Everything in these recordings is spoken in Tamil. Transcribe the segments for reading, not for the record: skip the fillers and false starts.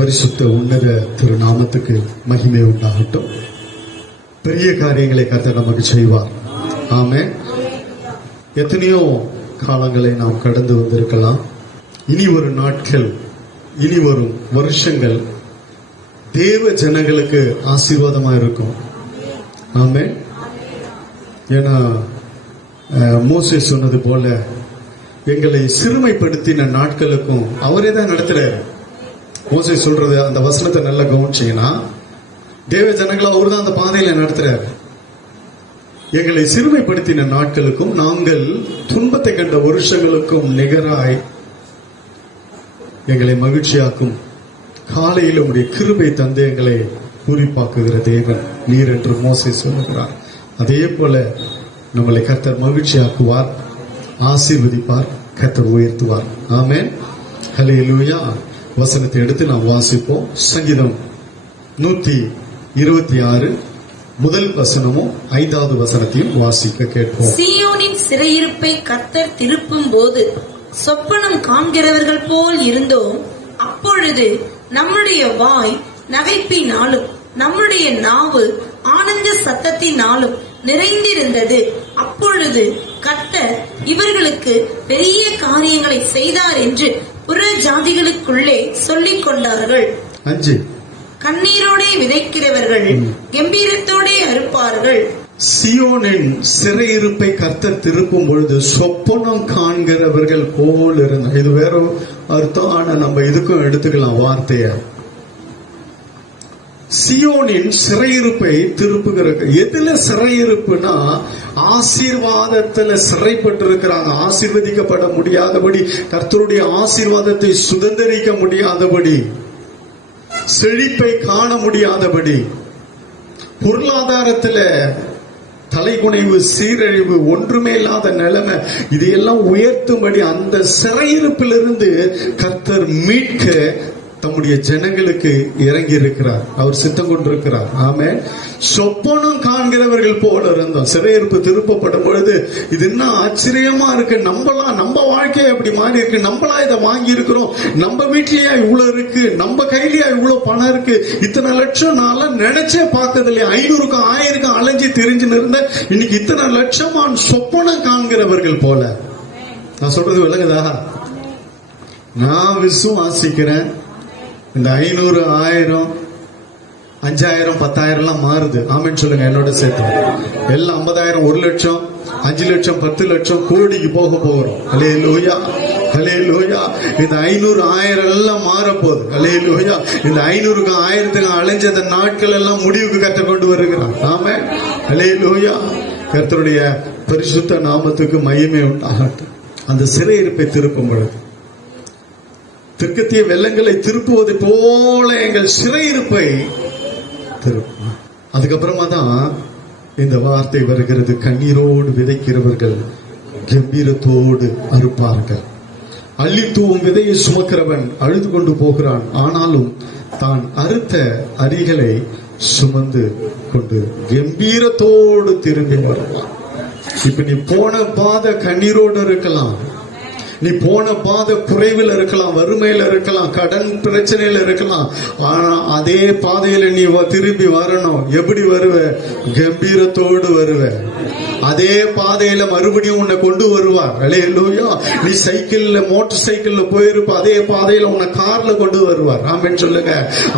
பரிசுத்த உன்னத திருநாமத்துக்கு மகிமை உண்டாகட்டும். பெரிய காரியங்களை கர்த்தர் நமக்கு செய்வார். ஆமென். எத்தனையோ காலங்களை நாம் கடந்து வந்திருக்கலாம். இனி ஒரு நாட்கள், இனி வரும் வருஷங்கள் தேவ ஜனங்களுக்கு ஆசீர்வாதமா இருக்கும். ஆமென். ஏன்னா மோசே சொன்னது போல எங்களை சிறுமைப்படுத்தின நாட்களுக்கும் அவரே தான் நடத்துறாரு. மோசே சொல்றது அந்த வசனத்தை நல்லா கவனிச்சீங்கன்னா, தேவ ஜனங்களை அவர் தான் அந்த பாதையில நடத்துறாரு. எங்களை சிறுமைப்படுத்தின நாட்களுக்கும் நாங்கள் துன்பத்தை கண்ட வருஷங்களுக்கும் நிகராய் எங்களை மகிழ்ச்சியாக்கும் காலையில் உடைய கிருபை தந்து எங்களை பூரிப்பாக்குகிற தேவன் நீர் என்று மோசே சொல்லுகிறார். அதே போல நம்மளை கர்த்தர் மகிழ்ச்சியாக்குவார், ஆசீர்வதிப்பார், கர்த்தர் உயர்த்துவார். ஆமென். ஹல்லேலூயா. வசனத்தை எடுத்து நாம் வாசிப்போம். சங்கீதம் 126 முதல் வசனமும் 5வது வசனத்தையும் வாசிக்க கேட்போம். சீயோனின் சிறையிருப்பை கர்த்தர் திருப்பும் போது சொப்பனம் காண்கிறவர்கள் போல் இருந்தோம். அப்பொழுது நம்முடைய வாய் நகைப்பினாலும் நம்முடைய நாவு ஆனந்த சத்தத்தினாலும் நிறைந்திருந்தது. அப்பொழுது கர்த்தர் இவர்களுக்கு பெரிய காரியங்களை செய்தார் என்று புற ஜாதிகளுக்குள்ளே சொல்லிக் கொண்டார்கள். 5 கண்ணீரோடே விதைக்கிறவர்கள் கம்பீரத்தோடே அறுப்பார்கள். சீயோனின் சிறையிருப்பை கர்த்தர் திருப்பும் பொழுது சொப்பனம் காண்கிறவர்கள் போல் இருந்தார். இது வேற அர்த்தம், ஆனா நம்ம இதுக்கும் எடுத்துக்கலாம் வார்த்தைய. சீயோனின் சிறையிருப்பை திருப்புகிற, எதுல சிறையிருப்புனா ஆசீர்வாதத்துல சிறைப்பட்டு இருக்கிறாங்க. ஆசீர்வதிக்கப்பட முடியாதபடி, கர்த்தருடைய ஆசீர்வாதத்தை சுதந்திரிக்க முடியாதபடி, செழிப்பை காண முடியாதபடி, பொருளாதாரத்துல தலைகுனைவு, சீரழிவு, ஒன்றுமே இல்லாத நிலைமை, இதையெல்லாம் உயர்த்தும்படி அந்த சிறையிருப்பிலிருந்து கர்த்தர் மீட்க தம்முடைய ஜனங்களுக்கு இறங்கி இருக்கிறார். அவர் சித்தம் கொண்டிருக்கிறார். ஆமென். சொப்பனம் காண்கிறவர்கள் போல இருந்தோம். சிறையிருப்பு திருப்பப்படும் பொழுது இது என்ன ஆச்சரியமா இருக்கு, நம்ம வாழ்க்கையை அப்படி மாறி இருக்கு, நம்மளா இதை வாங்கி இருக்கிறோம், நம்ம வீட்லயா இவ்வளவு இருக்கு, நம்ம கையிலயா இவ்வளவு பணம் இருக்கு, இத்தனை லட்சம் நாள நினைச்சே பார்த்தது இல்லையா, 500க்கும் 1000க்கும் அலைஞ்சி தெரிஞ்சு இருந்த இன்னைக்கு இத்தனை லட்சமான் சொப்பனம் காண்கிறவர்கள் போல. நான் சொல்றது விளங்குதா? நான் விசுவாசிக்கிறேன். இந்த 500, 1000, 5000, 10,000 எல்லாம் மாறுது. ஆமென் சொல்லுங்க என்னோட சேர்த்து. எல்லாம் 50,000, 1 லட்சம், 5 லட்சம், 10 லட்சம், கோடிக்கு போக போகிறோம். ஹல்லேலூயா, ஹல்லேலூயா. இந்த 500, 1000 எல்லாம் மாற போகுது. ஹல்லேலூயா. இந்த 500க்கும் 1000க்கும் அலைஞ்சத நாட்கள் எல்லாம் முடிவுக்கு கர்த்தர் கொண்டு வருகிறார். ஆமென். ஹல்லேலூயா. கர்த்தருடைய பரிசுத்த நாமத்துக்கு மகிமை உண்டாகட்டும். அந்த சிறையிருப்பை திருப்பும் பொழுது தெற்கத்திய வெள்ளங்களை திருப்புவது போல எங்கள் சிறையிருப்பை திருப்பும். அதுக்கப்புறமா தான் இந்த வார்த்தை வருகிறது, கண்ணீரோடு விதைக்கிறவர்கள் கம்பீரத்தோடு அறுப்பார்கள். அள்ளித்தூவும் விதையை சுமக்கிறவன் அழுது கொண்டு போகிறான், ஆனாலும் தான் அறுத்த அரிகளை சுமந்து கொண்டு கம்பீரத்தோடு திரும்பி வருவான். இப்ப நீ போன பாதை கண்ணீரோடு இருக்கலாம், நீ போன பாதை குறைவில் இருக்கலாம், வறுமையில இருக்கலாம், கடன் பிரச்சனையில இருக்கலாம், ஆனா அதே பாதையில நீ திரும்பி வரணும். எப்படி வருவ? கம்பீரத்தோடு வருவ. அதே பாதையில மறுபடியும் உன்னை கொண்டு வருவார். ஹல்லேலூயா. நீ சைக்கிள்ல, மோட்டார் சைக்கிள்ல போயிருப்ப, அதே பாதையில உன்னை கார்ல கொண்டு வருவார். ஆமென் சொல்லுங்க.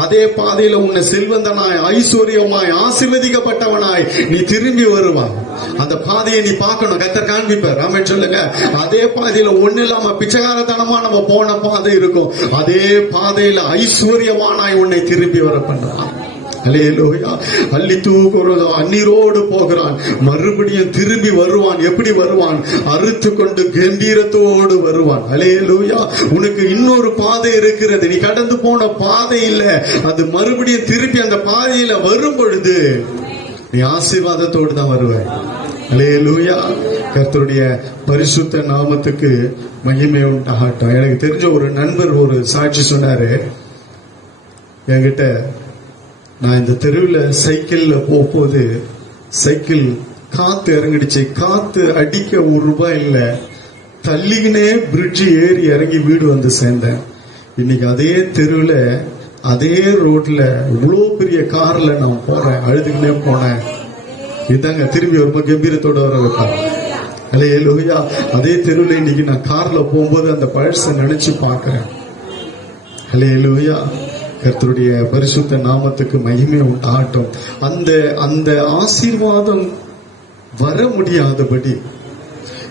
அதே பாதையில உன்னை செல்வந்தனாய், ஐஸ்வர்யமாய், ஆசீர்வதிக்கப்பட்டவனாய் நீ திரும்பி வருவார். அந்த பாதையை நீ பார்க்கணும், கர்த்தர் காண்பிப்பார். ஆமென் சொல்லுங்க. அதே பாதையில ஒண்ணு இல்லாம பிச்சைக்காரத்தனமா நம்ம போன பாதை இருக்கும், அதே பாதையில ஐஸ்வர்யமானாய் உன்னை திரும்பி வர பண்ணுவான். ஹல்லேலூயா. அள்ளி தூக்குறது அந்நீரோடு போகிறான், மறுபடியும் திரும்பி வருவான். எப்படி வருவான்? அறுத்து கொண்டு கம்பீரத்தோடு வருவான். ஹல்லேலூயா. உனக்கு இன்னொரு பாதை இருக்கிறது, நீ கடந்து போன பாதை இல்ல, அது மறுபடியும் திருப்பி அந்த பாதையில வரும் பொழுது நீ ஆசீர்வாதத்தோடு தான் வருவ. ஹல்லேலூயா. கர்த்தருடைய பரிசுத்த நாமத்துக்கு மகிமை உண்டாகட்டும். எனக்கு தெரிஞ்ச ஒரு நண்பர் ஒரு சாட்சி சொன்னாரு. என்கிட்ட நான் இந்த தெருவில் சைக்கிள்ல போகும்போது சைக்கிள் காத்து இறங்கிடுச்சு. காத்து அடிக்க ₹1 இல்ல, தள்ளிக்கினே பிரிட்ஜ் ஏறி இறங்கி வீடு வந்து சேர்ந்தேன். இன்னைக்கு அதே தெருவில் அதே ரோட்ல இவ்வளோ பெரிய கார்ல நான் போறேன், அழுதுகினே போனேன். இதாங்க திரும்பி ரொம்ப கம்பீரத்தோட வர வைப்பாங்க. அல்லேலூயா. அதே தெருவில் இன்னைக்கு நான் கார்ல போகும்போது அந்த பழசை நினைச்சு பார்க்கிறேன். அல்லேலூயா. கர்த்தருடைய பரிசுத்த நாமத்துக்கு மகிமை உண்டாகட்டும். அந்த அந்த ஆசீர்வாதம் வர முடியாதபடி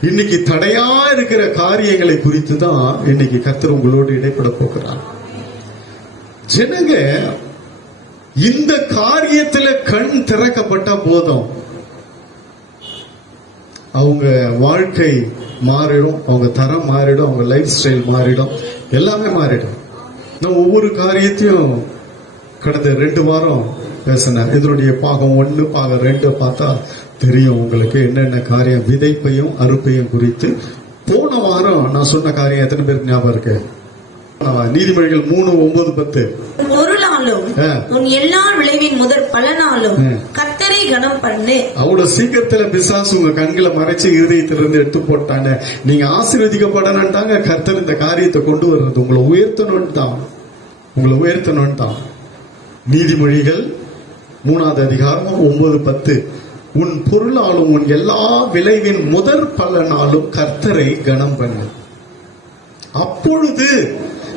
இன்னைக்கு தடையா இருக்கிற காரியங்களை குறித்து தான் இன்னைக்கு கர்த்தர் உங்களோடு இடைப்பட போகிறார். ஜனங்க இந்த காரியத்துல கண் திறக்கப்பட்ட போதும் அவங்க வாழ்க்கை மாறிடும், அவங்க தரம் மாறிடும், அவங்க லைஃப் ஸ்டைல் மாறிடும், எல்லாமே மாறிடும். நான் ஒவ்வொரு காரியத்தையும் கடந்த 2 வாரம் பேசினேன். இதனுடைய பாகம் 1 பாகம் 2 பார்த்தா தெரியும் உங்களுக்கு என்னென்ன காரியம், விதைப்பையும் அறுப்பையும் குறித்து. போன வாரம் நான் சொன்ன காரியம் எத்தனை பேருக்கு ஞாபகம் இருக்கு? நீதிமொழிகள் 3:9-10. பொருளாலும் உன் எல்லா விளைவின் முதற் பலனாலும் கர்த்தரை கனம் பண்ணு. அவ்வளவு சீக்கிரத்துல பிசாசு உங்க கண்களை மறைச்சு இருதயத்திலிருந்து எடுத்து போட்டாங்க. நீங்க ஆசீர்வதிக்கப்படணும்ட்டாங்க. கர்த்தர் இந்த காரியத்தை கொண்டு வர்றது உங்களை உயர்த்தணும்னு தான், உங்களை உயர்த்தணும்னு தான். நீதிமொழிகள் 3வது அதிகாரம் 9-10. உன் பொருளாலும் உன் எல்லா விளைவின் முதற் பலனாலும் கர்த்தரை கனம் பண்ணு. அப்பொழுது,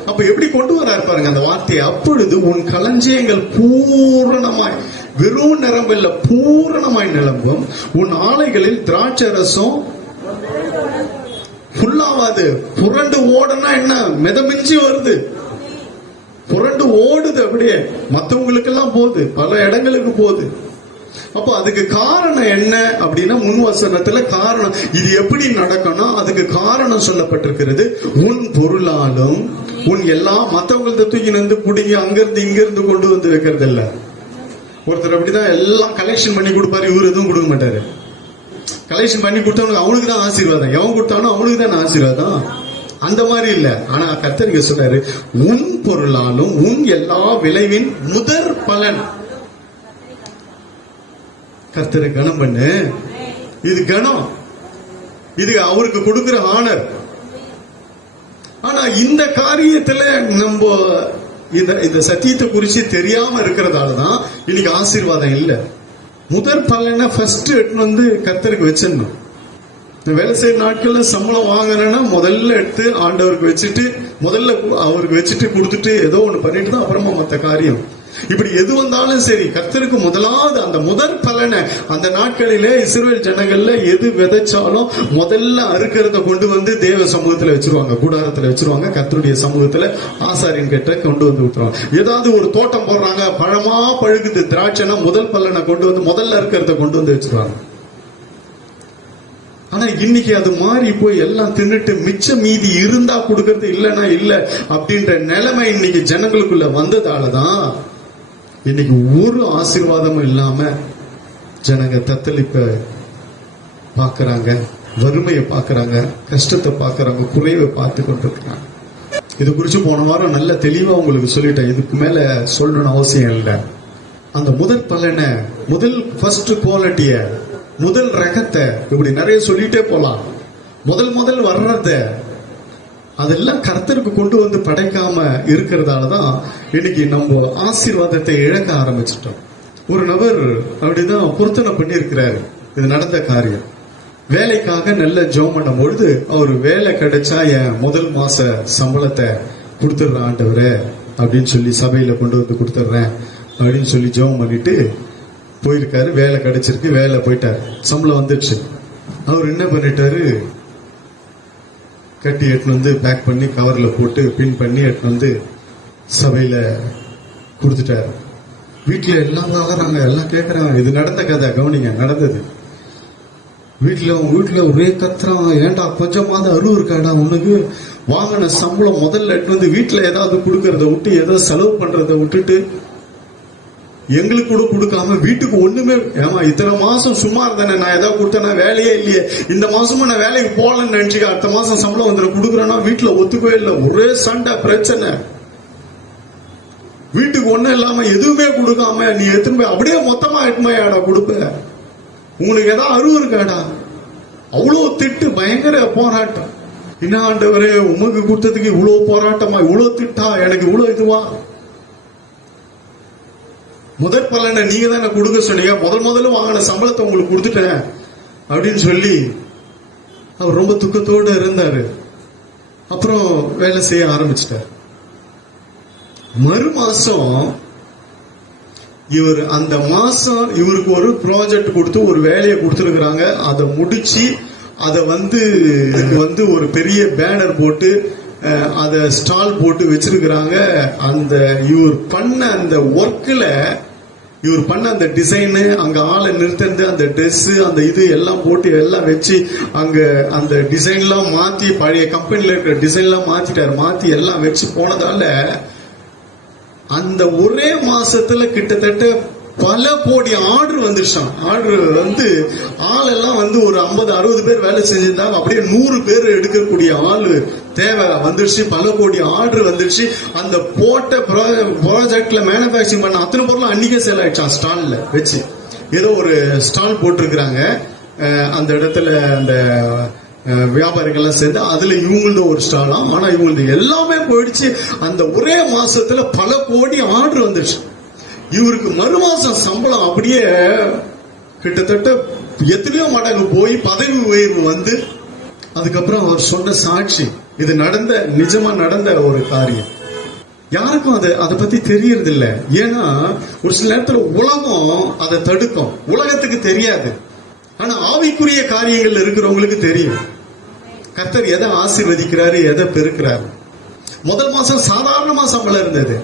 அப்ப எப்படி கொண்டு வராரு பாருங்க அந்த வார்த்தையை. அப்பொழுது உன் களஞ்சியங்கள் பூரணமாய், வெறும் நிரம்பல்ல, பூரணமாய் நிரம்பும். உன் ஆலைகளில் திராட்சை ரசம் ஃபுல்லாவாது. புரண்டு ஓடனா என்ன, மிதமிஞ்சி வருது, புரண்டு ஓடுது. அப்படியே மற்றவங்களுக்கு எல்லாம் போகுது, பல இடங்களுக்கு போகுது. அப்போ அதுக்கு காரணம் என்ன அப்படின்னா, முன் வசனத்துல காரணம் இது எப்படி நடக்கணும் அதுக்கு காரணம் சொல்லப்பட்டிருக்கிறது. உன் பொருளாலும் உன் எல்லா, மற்றவங்கள தூக்கி வந்து பிடிங்கி அங்கிருந்து இங்கிருந்து கொண்டு வந்து வைக்கிறது இல்ல. ஒருத்தர் அப்படிதான் எல்லாம் கலெக்ஷன் பண்ணி கொடுப்பாரு, இவரு எதுவும் கொடுக்க மாட்டாரு. கலெக்ஷன் பண்ணி கொடுத்தவனுக்கு அவனுக்கு தான் ஆசீர்வாதம், எவன் கொடுத்தானோ அவனுக்கு தான் ஆசீர்வாதம். அந்த மாதிரி இல்ல. ஆனா கர்த்தர் சொன்னாரு, உன் பொருளாலும் உன் எல்லா விளைவின் முதற் பலன் கர்த்தரை கனம் பண்ணு. இது கனம், இது அவருக்கு கொடுக்கிற ஆனர். ஆனா இந்த காரியத்துல நம்ம இந்த சத்தியத்தை குறிச்சு தெரியாம இருக்கிறதாலதான் இன்னைக்கு ஆசீர்வாதம் இல்ல. முதற் பலனை ஃபர்ஸ்ட் எடுத்து வந்து கர்த்தருக்கு வச்சிடணும். வேலை செய்யற நாட்கள்ல சம்பளம் வாங்கினா முதல்ல எடுத்து ஆண்டவருக்கு வச்சுட்டு, முதல்ல அவருக்கு வச்சுட்டு கொடுத்துட்டு ஏதோ ஒண்ணு பண்ணிட்டு தான் அப்புறமா மற்ற காரியம். இப்படி எது வந்தாலும் சரி கர்த்தருக்கு முதலாவது அந்த முதற் பலனை. அந்த நாட்களிலே இஸ்ரவேல் ஜனங்கள்ல எது விதைச்சாலும் முதல்ல அறுக்கிறத கொண்டு வந்து தேவ சமூகத்துல வச்சிருவாங்க, கூடாரத்துல வச்சிருவாங்க. கர்த்தருடைய சமூகத்துல ஆசாரியன் கிட்ட கொண்டு வந்து விட்டுருவாங்க. ஏதாவது ஒரு தோட்டம் போடுறாங்க, பழமா பழுகுது திராட்சைனா முதல் பலனை கொண்டு வந்து முதல்ல அறுக்கிறத கொண்டு வந்து வச்சிருவாங்க. ஆனா இன்னைக்கு அது மாறி போய் எல்லாம் தின்னுட்டு மிச்ச மீதி இருந்தா கொடுக்கறது, இல்லைன்னா இல்ல அப்படின்ற நிலைமை இன்னைக்கு ஜனங்களுக்குள்ள வந்ததாலதான் இன்னைக்கு ஒரு ஆசீர்வாதமும் இல்லாம ஜனங்க தத்தளிப்ப பாக்குறாங்க, வறுமையை பாக்குறாங்க, கஷ்டத்தை பாக்குறாங்க, குறைவை பார்த்து கொண்டிருக்கிறாங்க. இது குறிச்சு போன வாரம் நல்ல தெளிவா உங்களுக்கு சொல்லிட்டேன், இதுக்கு மேல சொல்லணும்னு அவசியம் இல்லை. அந்த முதல் பலனை, முதல் ஃபர்ஸ்ட் குவாலிட்டிய, முதல் ரகத்தை இப்படி நிறைய சொல்லிட்டே போலாம். முதல் வர்றத அதெல்லாம் கர்த்தருக்கு கொண்டு வந்து படைக்காம இருக்கிறதாலதான் இன்னைக்கு நம்ம ஆசீர்வாதத்தை இழக்க ஆரம்பிச்சிட்டோம். ஒரு நபர் அப்படிதான் பொருத்தனை பண்ணி இருக்கிறாரு. இது நடந்த காரியம். வேலைக்காக நல்ல ஜெபம் பண்ணும் பொழுது அவர் வேலை கிடைச்சா என் முதல் மாச சம்பளத்தை கொடுத்துடுறேன் ஆண்டவரே அப்படின்னு சொல்லி சபையில கொண்டு வந்து கொடுத்துடுறேன் அப்படின்னு சொல்லி ஜெபம் பண்ணிட்டு போயிருக்காரு. வேலை கிடைச்சிருக்கு, வேலை போயிட்டாரு, சம்பளம் வந்துடுச்சு. அவர் என்ன பண்ணிட்டாரு, கட்டி எடுத்துன்னு வந்து பேக் பண்ணி கவர்ல போட்டு பின் பண்ணி எடுத்துன்னு வந்து சபையில கொடுத்துட்டாரு. வீட்டுல எல்லாம் வளர்றாங்க, எல்லாம் கேட்கறாங்க. இது நடந்த கதை, கவனிங்க, நடந்தது. வீட்டுல ஒரே கத்துறான், ஏன்டா கொஞ்சமாவது அருள் இருக்காடா உனக்கு, வாங்கின சம்பளம் முதல்ல எடுத்து வந்து வீட்டுல ஏதாவது கொடுக்கறத விட்டு ஏதோ செலவு பண்றதை விட்டுட்டு எங்களுக்கு கூட கொடுக்காம வீட்டுக்கு ஒண்ணுமே. ஏமா இத்தனை மாசம் சும்மா இருந்தேன், நான் ஏதாவது கொடுத்தேன்னா வேலையே இல்லையே, இந்த மாசமும் நான் வேலைக்கு போகலன்னு நினைச்சுக்க, அடுத்த மாசம் சம்பளம் வந்துடும் கொடுக்குறேன்னா வீட்டுல ஒத்துக்கவே இல்லை. ஒரே சண்டை, பிரச்சனை. வீட்டுக்கு ஒண்ணும் இல்லாம எதுவுமே கொடுக்காம நீ எடுத்துன்னு போய் அப்படியே மொத்தமா எட்டுமையாடா கொடுப்ப? உங்களுக்கு ஏதாவது அறிவு இருக்காடா? அவ்வளவு திட்டு, பயங்கர போராட்டம். என்ன ஆண்டவரே, உமக்கு கொடுத்ததுக்கு இவ்வளவு போராட்டமா, இவ்வளவு திட்டா, எனக்கு இவ்வளவு இதுவா? முதற் பலனை நீங்க தானே கொடுக்க சொன்னீங்க, முதல்ல வாங்கின சம்பளத்தை உங்களுக்கு கொடுத்துட்டேன் அப்படின்னு சொல்லி அவர் ரொம்ப துக்கத்தோடு இருந்தாரு. அப்புறம் வேலை செய்ய ஆரம்பிச்சிட்டார். மறு மாசம் இவர் அந்த மாசம் இவருக்கு ஒரு ப்ராஜெக்ட் கொடுத்து ஒரு வேலையை கொடுத்துருக்காங்க. அதை முடிச்சு அதை வந்து ஒரு பெரிய பேனர் போட்டு அத ஸ்டால் போட்டு வச்சிருக்கிறாங்க. அந்த இவர் பண்ண அந்த ஒர்க்ல, இவர் பண்ண அந்த டிசைனு, அங்க ஆளை நிறுத்தது, அந்த ட்ரெஸ், அந்த இது எல்லாம் போட்டு எல்லாம் வச்சு அங்க அந்த டிசைன் எல்லாம் மாத்தி, பழைய கம்பெனில இருக்கிற டிசைன் எல்லாம் மாத்தி எல்லாம் வச்சு போனதால அந்த ஒரே மாசத்துல கிட்டத்தட்ட பல கோடி ஆர்டர் வந்துருச்சான். ஆர்டர் வந்து ஆளெல்லாம் வந்து ஒரு 50-60 பேர் வேலை செஞ்சிருந்தாங்க. அப்படியே 100 பேர் எடுக்கக்கூடிய ஆளு தேவை வந்துருச்சு. பல கோடி ஆர்டர் வந்துருச்சு. அந்த போட்ட ப்ராஜெக்ட்ல மேனுபேக்சரிங் பண்ண அத்தனை பொருளும் அன்னைக்கே சேல் ஆயிடுச்சான். ஸ்டால்ல வச்சு ஏதோ ஒரு ஸ்டால் போட்டிருக்கிறாங்க. அந்த இடத்துல அந்த வியாபாரிகள்லாம் சேர்ந்து அதுல இவங்களது ஒரு ஸ்டாலாம். ஆனா இவங்களது எல்லாமே போயிடுச்சு. அந்த ஒரே மாசத்துல பல கோடி ஆர்டர் வந்துருச்சு. இவருக்கு மறு மாசம் சம்பளம் அப்படியே கிட்டத்தட்ட எத்தனையோ மடங்கு போய் பதவி உயர்வு வந்து, அதுக்கப்புறம் அவர் சொன்ன சாட்சி, இது நிஜமா நடந்த ஒரு காரியம். யாருக்கும் அதை பத்தி தெரியறது இல்ல. ஏன்னா ஒரு சில நேரத்துல உலகம் அதை தடுக்கும், உலகத்துக்கு தெரியாது. ஆனா ஆவிக்குரிய காரியங்கள் இருக்கிறவங்களுக்கு தெரியும். கர்த்தர் எதை ஆசீர்வதிக்கிறாரு, எதை பெருக்கிறாரு. முதல் மாசம் சாதாரணமா சம்பளம் இருந்தது.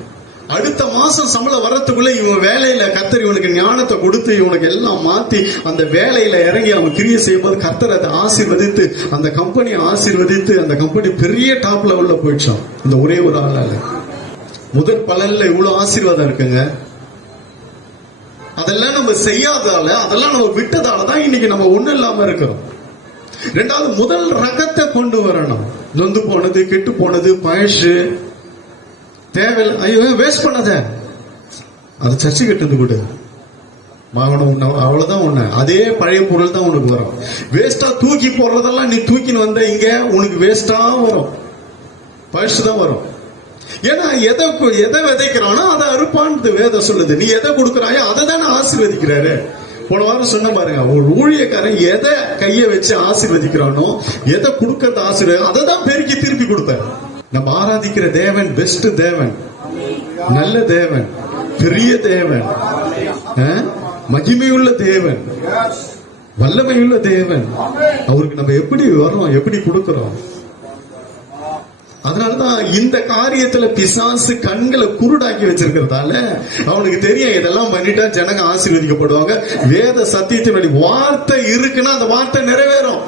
அடுத்த மாசம் சம்பளம் வர்றதுக்குள்ள இவன் வேலையில கர்த்தர் இவனுக்கு ஞானத்தை கொடுத்து இவனுக்கு எல்லாம் மாத்தி அந்த வேலையில இறங்கி அவன் கிரியை செய்யும்போது கர்த்தர் அதை ஆசீர்வதித்து அந்த கம்பெனியை ஆசீர்வதித்து அந்த கம்பெனி பெரிய டாப் லெவல்ல போயிடுச்சான். இந்த ஒரே ஒரு ஆளால. முதல் பலன்ல இவ்வளவு ஆசீர்வாதம் இருக்குங்க. அதெல்லாம் நம்ம செய்யாதால, அதெல்லாம் நம்ம விட்டதாலதான் இன்னைக்கு நம்ம ஒண்ணு இல்லாம இருக்கிறோம். ரெண்டாவது, முதல் ரகத்தை கொண்டு வரணும். நொந்து போனது, கெட்டு போனது, பழசு, தேவையில்லை, ஐயோ வேஸ்ட் பண்ணாத, அது சர்ச்சை கட்டு கூட அவ்வளவுதான் ஒண்ணு. அதே பழைய பொருள் தான் உனக்கு வரும். வேஸ்டா தூக்கி போடுறதெல்லாம் நீ தூக்கின்னு வந்த இங்க உனக்கு வேஸ்டா வரும், பழசு தான் வரும். ஏன்னா எதை விதைக்கிறானோ அதை அறுப்பான்னு வேதம் சொல்லுது. நீ எதை கொடுக்கறாயோ அதை தானே ஆசீர்வதிக்கிறாரு. போன வாரம் சொன்ன பாருங்க, ஒரு ஊழியக்காரன் எதை கைய வச்சு ஆசீர்வதிக்கிறானோ, எதை கொடுக்கறது ஆசீர்வாதம், அதை தான் பெருக்கி திருப்பி கொடுப்பாரு. நம்ம ஆராதிக்கிற தேவன் பெஸ்ட் தேவன், நல்ல தேவன், பெரிய தேவன், மகிமையுள்ள தேவன், வல்லமையுள்ள தேவன். அவருக்கு நம்ம எப்படி வர்றோம், எப்படி கொடுக்கிறோம். அதனாலதான் இந்த காரியத்துல பிசாசு கண்களை குருடாக்கி வச்சிருக்கிறதால அவனுக்கு தெரியும் இதெல்லாம் பண்ணிட்டா ஜனங்க ஆசீர்வதிக்கப்படுவாங்க. வேத சத்தியத்தினுடைய வார்த்தை இருக்குன்னா அந்த வார்த்தை நிறைவேறும்,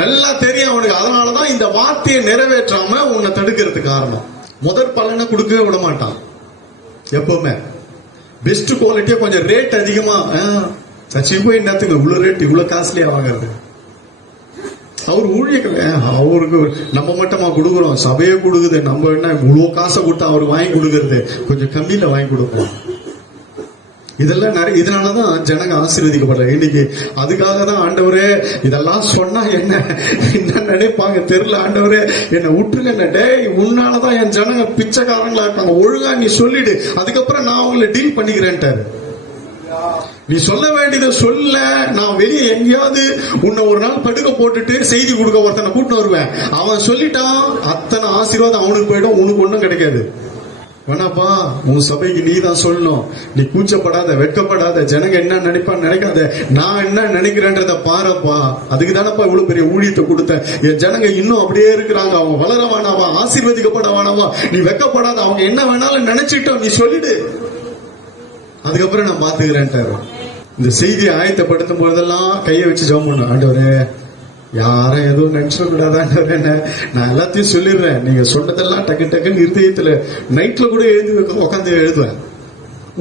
நல்லா தெரியும் அவனுக்கு. அதனாலதான் இந்த வார்த்தையை நிறைவேற்றாம உன்னை தடுக்கிறதுக்கு காரணம். முதற் பலனை கொடுக்கவே விட மாட்டான் எப்பவுமே. பெஸ்ட் குவாலிட்டியா கொஞ்சம் ரேட் அதிகமா, சச்சி போய் என்னத்துக்கு இவ்வளவு ரேட், இவ்வளவு காஸ்ட்லியா வாங்குறது. அவர் அவருக்கு நம்ம மட்டுமா கொடுக்குறோம், சபையே கொடுக்குது. நம்ம என்ன இவ்வளவு காசை கொடுத்தா அவர் வாங்கி கொடுக்கறது, கொஞ்சம் கம்மியில வாங்கி கொடுப்போம். இதெல்லாம் நிறைய, இதனாலதான் ஜனங்க ஆசீர்வதிக்கப்படுற இன்னைக்கு. அதுக்காக தான் ஆண்டவரே இதெல்லாம் சொன்னா என்ன நினைப்பாங்க தெரியல. ஆண்டவரே என்னை விட்டுருங்க, டேய் உன்னாலதான் என் ஜனங்க பிச்சைக்காரங்களா இருக்காங்க, ஒழுங்கா நீ சொல்லிடு, அதுக்கப்புறம் நான் அவங்களை டீல் பண்ணிக்கிறேன்ட்டாரு. நீ சொல்ல வேண்டியதை சொல்ல, நான் வெளியே எங்கேயாவது உன்னை ஒரு நாள் படுக்க போட்டுட்டு செய்தி கொடுக்க ஒருத்தனை கூட்டு வருவேன். அவன் சொல்லிட்டான், அத்தனை ஆசீர்வாதம் அவனுக்கு போயிடும், உனக்கு ஒண்ணும் கிடைக்காது. வேணாப்பா, உன் சபைக்கு நீ தான் சொல்லணும். நீ கூச்சப்படாத, வெட்கப்படாத, ஜனங்க என்ன நினைப்பான்னு நினைக்காத, நான் என்ன நினைக்கிறேன்றத பாருப்பா. அதுக்கு தானப்பா இவ்வளவு பெரிய ஊழியத்தை கொடுத்த. என் ஜனங்க இன்னும் அப்படியே இருக்கிறாங்க, அவங்க வளர வேணாவா, ஆசீர்வதிக்கப்பட வேணாவா, நீ வெட்கப்படாத, அவங்க என்ன வேணாலும் நினைச்சிட்டோம், நீ சொல்லிடு, அதுக்கப்புறம் நான் பாத்துக்கிறேன்ட்டாரு. இந்த செய்தியை ஆயத்தப்படுத்தும் போதெல்லாம் கையை வச்சு ஜெபம் பண்ணுவேன். ஆண்டவரே யாரும் எதுவும் நினைச்சிட கூடாதாண்டவரே, நான் எல்லாத்தையும் சொல்லிடுறேன். நீங்க சொன்னதெல்லாம் டக்கு டக்குன்னு இருதயத்துல நைட்ல கூட எழுதி உட்காந்து எழுதுவேன்.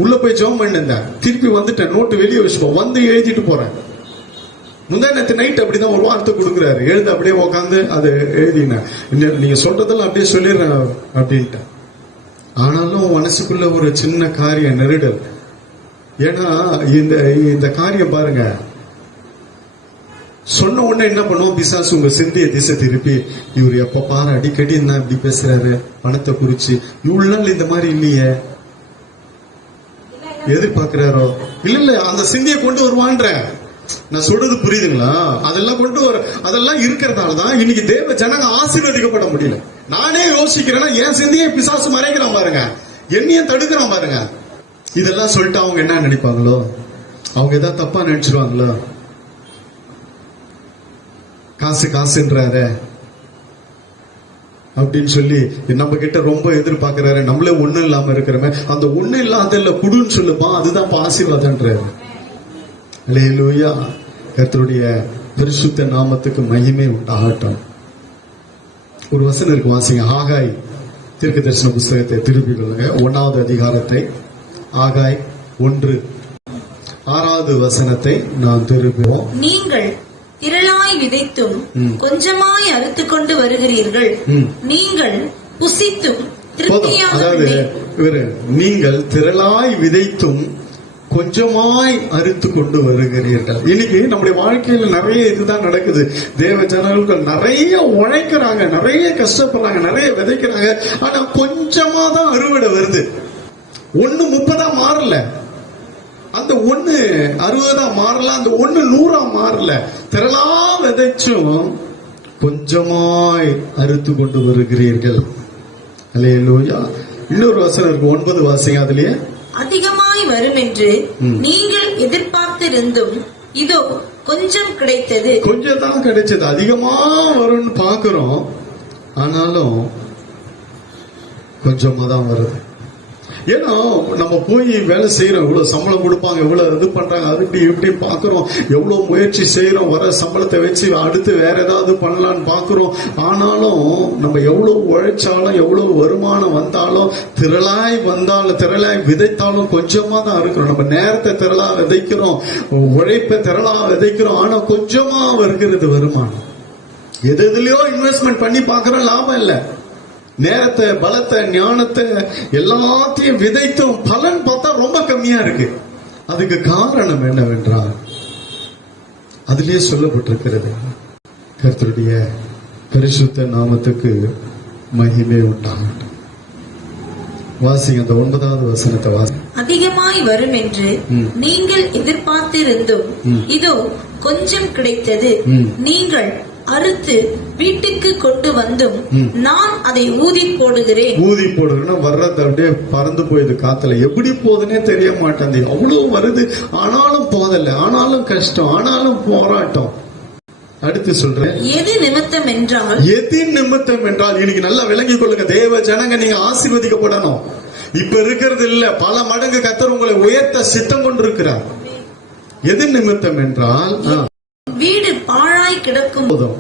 உள்ள போய் ஜெபம் பண்ணிருந்தேன், திருப்பி வந்துட்டேன், நோட்டு வெளியே வச்சுப்போம், வந்து எழுதிட்டு போறேன். முந்தா நேற்று நைட் அப்படிதான் ஒரு வார்த்தை கொடுக்குறாரு, எழுத அப்படியே உட்காந்து அது எழுதினேன். நீங்க சொல்றதெல்லாம் அப்படியே சொல்லிடுறேன் அப்படின்ட்டு. ஆனாலும் மனசுக்குள்ள ஒரு சின்ன காரியம் நெருடல். ஏன்னா இந்த காரியம் பாருங்க, சொன்ன உடனே என்ன பண்ணுவோம், பிசாசு உங்க சிந்திய திசை திருப்பி, இவர் எப்ப பாரு அடிக்கடி என்ன இப்படி பேசுறாரு, பணத்தை குறிச்சு, இவ்வளவு நாள் இந்த மாதிரி இல்லையே, எதிர்பார்க்கிறாரோ இல்ல அந்த சிந்தியை கொண்டு வருவான்ற. நான் சொல்றது புரியுதுங்களா? அதெல்லாம் கொண்டு வர, அதெல்லாம் இருக்கிறதாலதான் இன்னைக்கு தேவ ஜனங்க ஆசீர்வதிக்கப்பட முடியல. நானே யோசிக்கிறேன்னா என் சிந்தியை பிசாசு மறைக்கிறான் பாருங்க, என்னையும் தடுக்கிறான் பாருங்க. இதெல்லாம் சொல்லிட்டு அவங்க என்ன நினைப்பாங்களோ, அவங்க ஏதாவது தப்பா நினைச்சிருவாங்களோ, காசு காசுன்றாரு அப்படின்னு சொல்லி நம்ம கிட்ட ரொம்ப எதிர்பார்க்கிறாரு, நம்மளே ஒண்ணு இல்லாம இருக்கிறமே, அந்த ஒண்ணு இல்லாத குடுன்னு சொல்லுப்பா, அதுதான் ஆசீர்வாதம்ன்றாரு. அல்லேலூயா. கர்த்தருடைய பரிசுத்த நாமத்துக்கு மகிமை உண்டாகட்டும். ஒரு வசனம் இருக்கு, வாசிங்க. ஆகாய் தீர்க்க தரிசன புஸ்தகத்தை திருப்பி கொள்ளுங்க, 1வது அதிகாரத்தை. ஆகாய் 1:6 வசனத்தை நாம் திருப்புவோம். நீங்கள் திரளாய் விதைத்தும் கொஞ்சமாய் அறுத்து கொண்டு வருகிறீர்கள், நீங்கள் புசித்தும் அதாவது நீங்கள் திரளாய் விதைத்தும் கொஞ்சமாய் அறுத்து கொண்டு வருகிறீர்கள். இன்னைக்கு நம்முடைய வாழ்க்கையில நிறைய இதுதான் நடக்குது. தேவ ஜனங்கள் நிறைய உழைக்கிறாங்க, நிறைய கஷ்டப்படுறாங்க, நிறைய விதைக்கிறாங்க, ஆனா கொஞ்சமா தான் அறுவடை வருது. 1:30 மாறல, அந்த 1:60 மாறல, அந்த 1:100 மாறல. திரளா விதைச்சும் கொஞ்சமாய் அறுத்து கொண்டு வருகிறீர்கள். அல்லேலூயா. இன்னொரு வசனம் இருக்கு, 9 வாசிங்க. அதுலயே அதிகமாய் வரும் என்று நீங்கள் எதிர்பார்த்திருந்தும் இதோ கொஞ்சம் கிடைத்தது. கொஞ்சம் தான் கிடைச்சது, அதிகமா வரும்னு பாக்குறோம், ஆனாலும் கொஞ்சமா தான் வருது. ஏன்னா நம்ம போய் வேலை செய்யறோம், இவ்வளவு சம்பளம் கொடுப்பாங்க, இவ்வளவு இது பண்றாங்க, அது இப்படி பாக்குறோம், எவ்வளவு முயற்சி செய்யறோம், வர சம்பளத்தை வச்சு அடுத்து வேற ஏதாவது பண்ணலான்னு பாக்குறோம். ஆனாலும் நம்ம எவ்வளவு உழைச்சாலும், எவ்வளவு வருமானம் வந்தாலும், திரளாய் வந்தாலும், திரளாய் விதைத்தாலும் கொஞ்சமா தான் இருக்கிறோம். நம்ம நேரத்தை திரளா விதைக்கிறோம், உழைப்பை திரளா விதைக்கிறோம், ஆனா கொஞ்சமா வருகிறது வருமானம். எதுலயோ இன்வெஸ்ட்மெண்ட் பண்ணி பாக்குறோம், லாபம் இல்ல. நேரத்தை, பலத்தை, ஞானத்தை எல்லாத்தையும் விதைத்தும் பலன் பார்த்தா ரொம்ப கம்மியா இருக்கு. அதுக்கு காரணம் என்னவென்றால் அதிலே சொல்லப்பட்டிருக்கிறது, கர்த்தருடைய பரிசுத்த நாமத்துக்கு மகிமை உண்டாகட்டும். வாசிங்க அந்த 9வது வசனத்தை வாசி. அதிகமாய் வரும் என்று நீங்கள் எதிர்பார்த்திருந்தும் இதோ கொஞ்சம் கிடைத்தது, நீங்கள் அறுத்து வீட்டுக்கு கொண்டு வந்தும் நான் அதை ஊதி போடுகிறேன். ஊதி போடுறேன்னா வர்றது அப்படியே பறந்து போயிடுது காத்துல, எப்படி போகுதுன்னே தெரிய மாட்டேங்குது. அவ்வளவு வருது, ஆனாலும் போதல, ஆனாலும் கஷ்டம், ஆனாலும் போராட்டம். அடுத்து சொல்றேன், எது நிமித்தம் என்றால், எது நிமித்தம் என்றால், இன்னைக்கு நல்லா விளங்கிக் கொள்ளுங்க, தேவ ஜனங்க நீங்க ஆசீர்வதிக்கப்படணும். இப்ப இருக்கிறது இல்ல, பல மடங்கு கர்த்தர் உங்களை உயர்த்த சித்தம் கொண்டிருக்கிறார். எது நிமித்தம் என்றால், வீடு பாழாய் கிடக்கும் போதும்.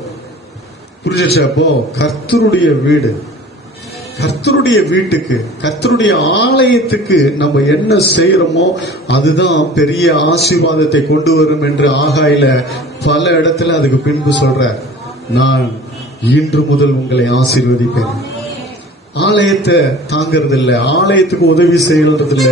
புரிஞ்சிச்சா? அப்போ கர்த்தருடைய வீடு, கர்த்தருடைய வீட்டுக்கு, கர்த்தருடைய ஆலயத்துக்கு நம்ம என்ன செய்யறோமோ அதுதான் பெரிய ஆசீர்வாதத்தை கொண்டு வரும் என்று ஆகாயில பல இடத்துல அதுக்கு பின்பு சொல்ற, நான் இன்று முதல் உங்களை ஆசீர்வதிப்பேன். ஆலயத்தை தாங்கிறது இல்ல, ஆலயத்துக்கு உதவி செய்யறது இல்ல,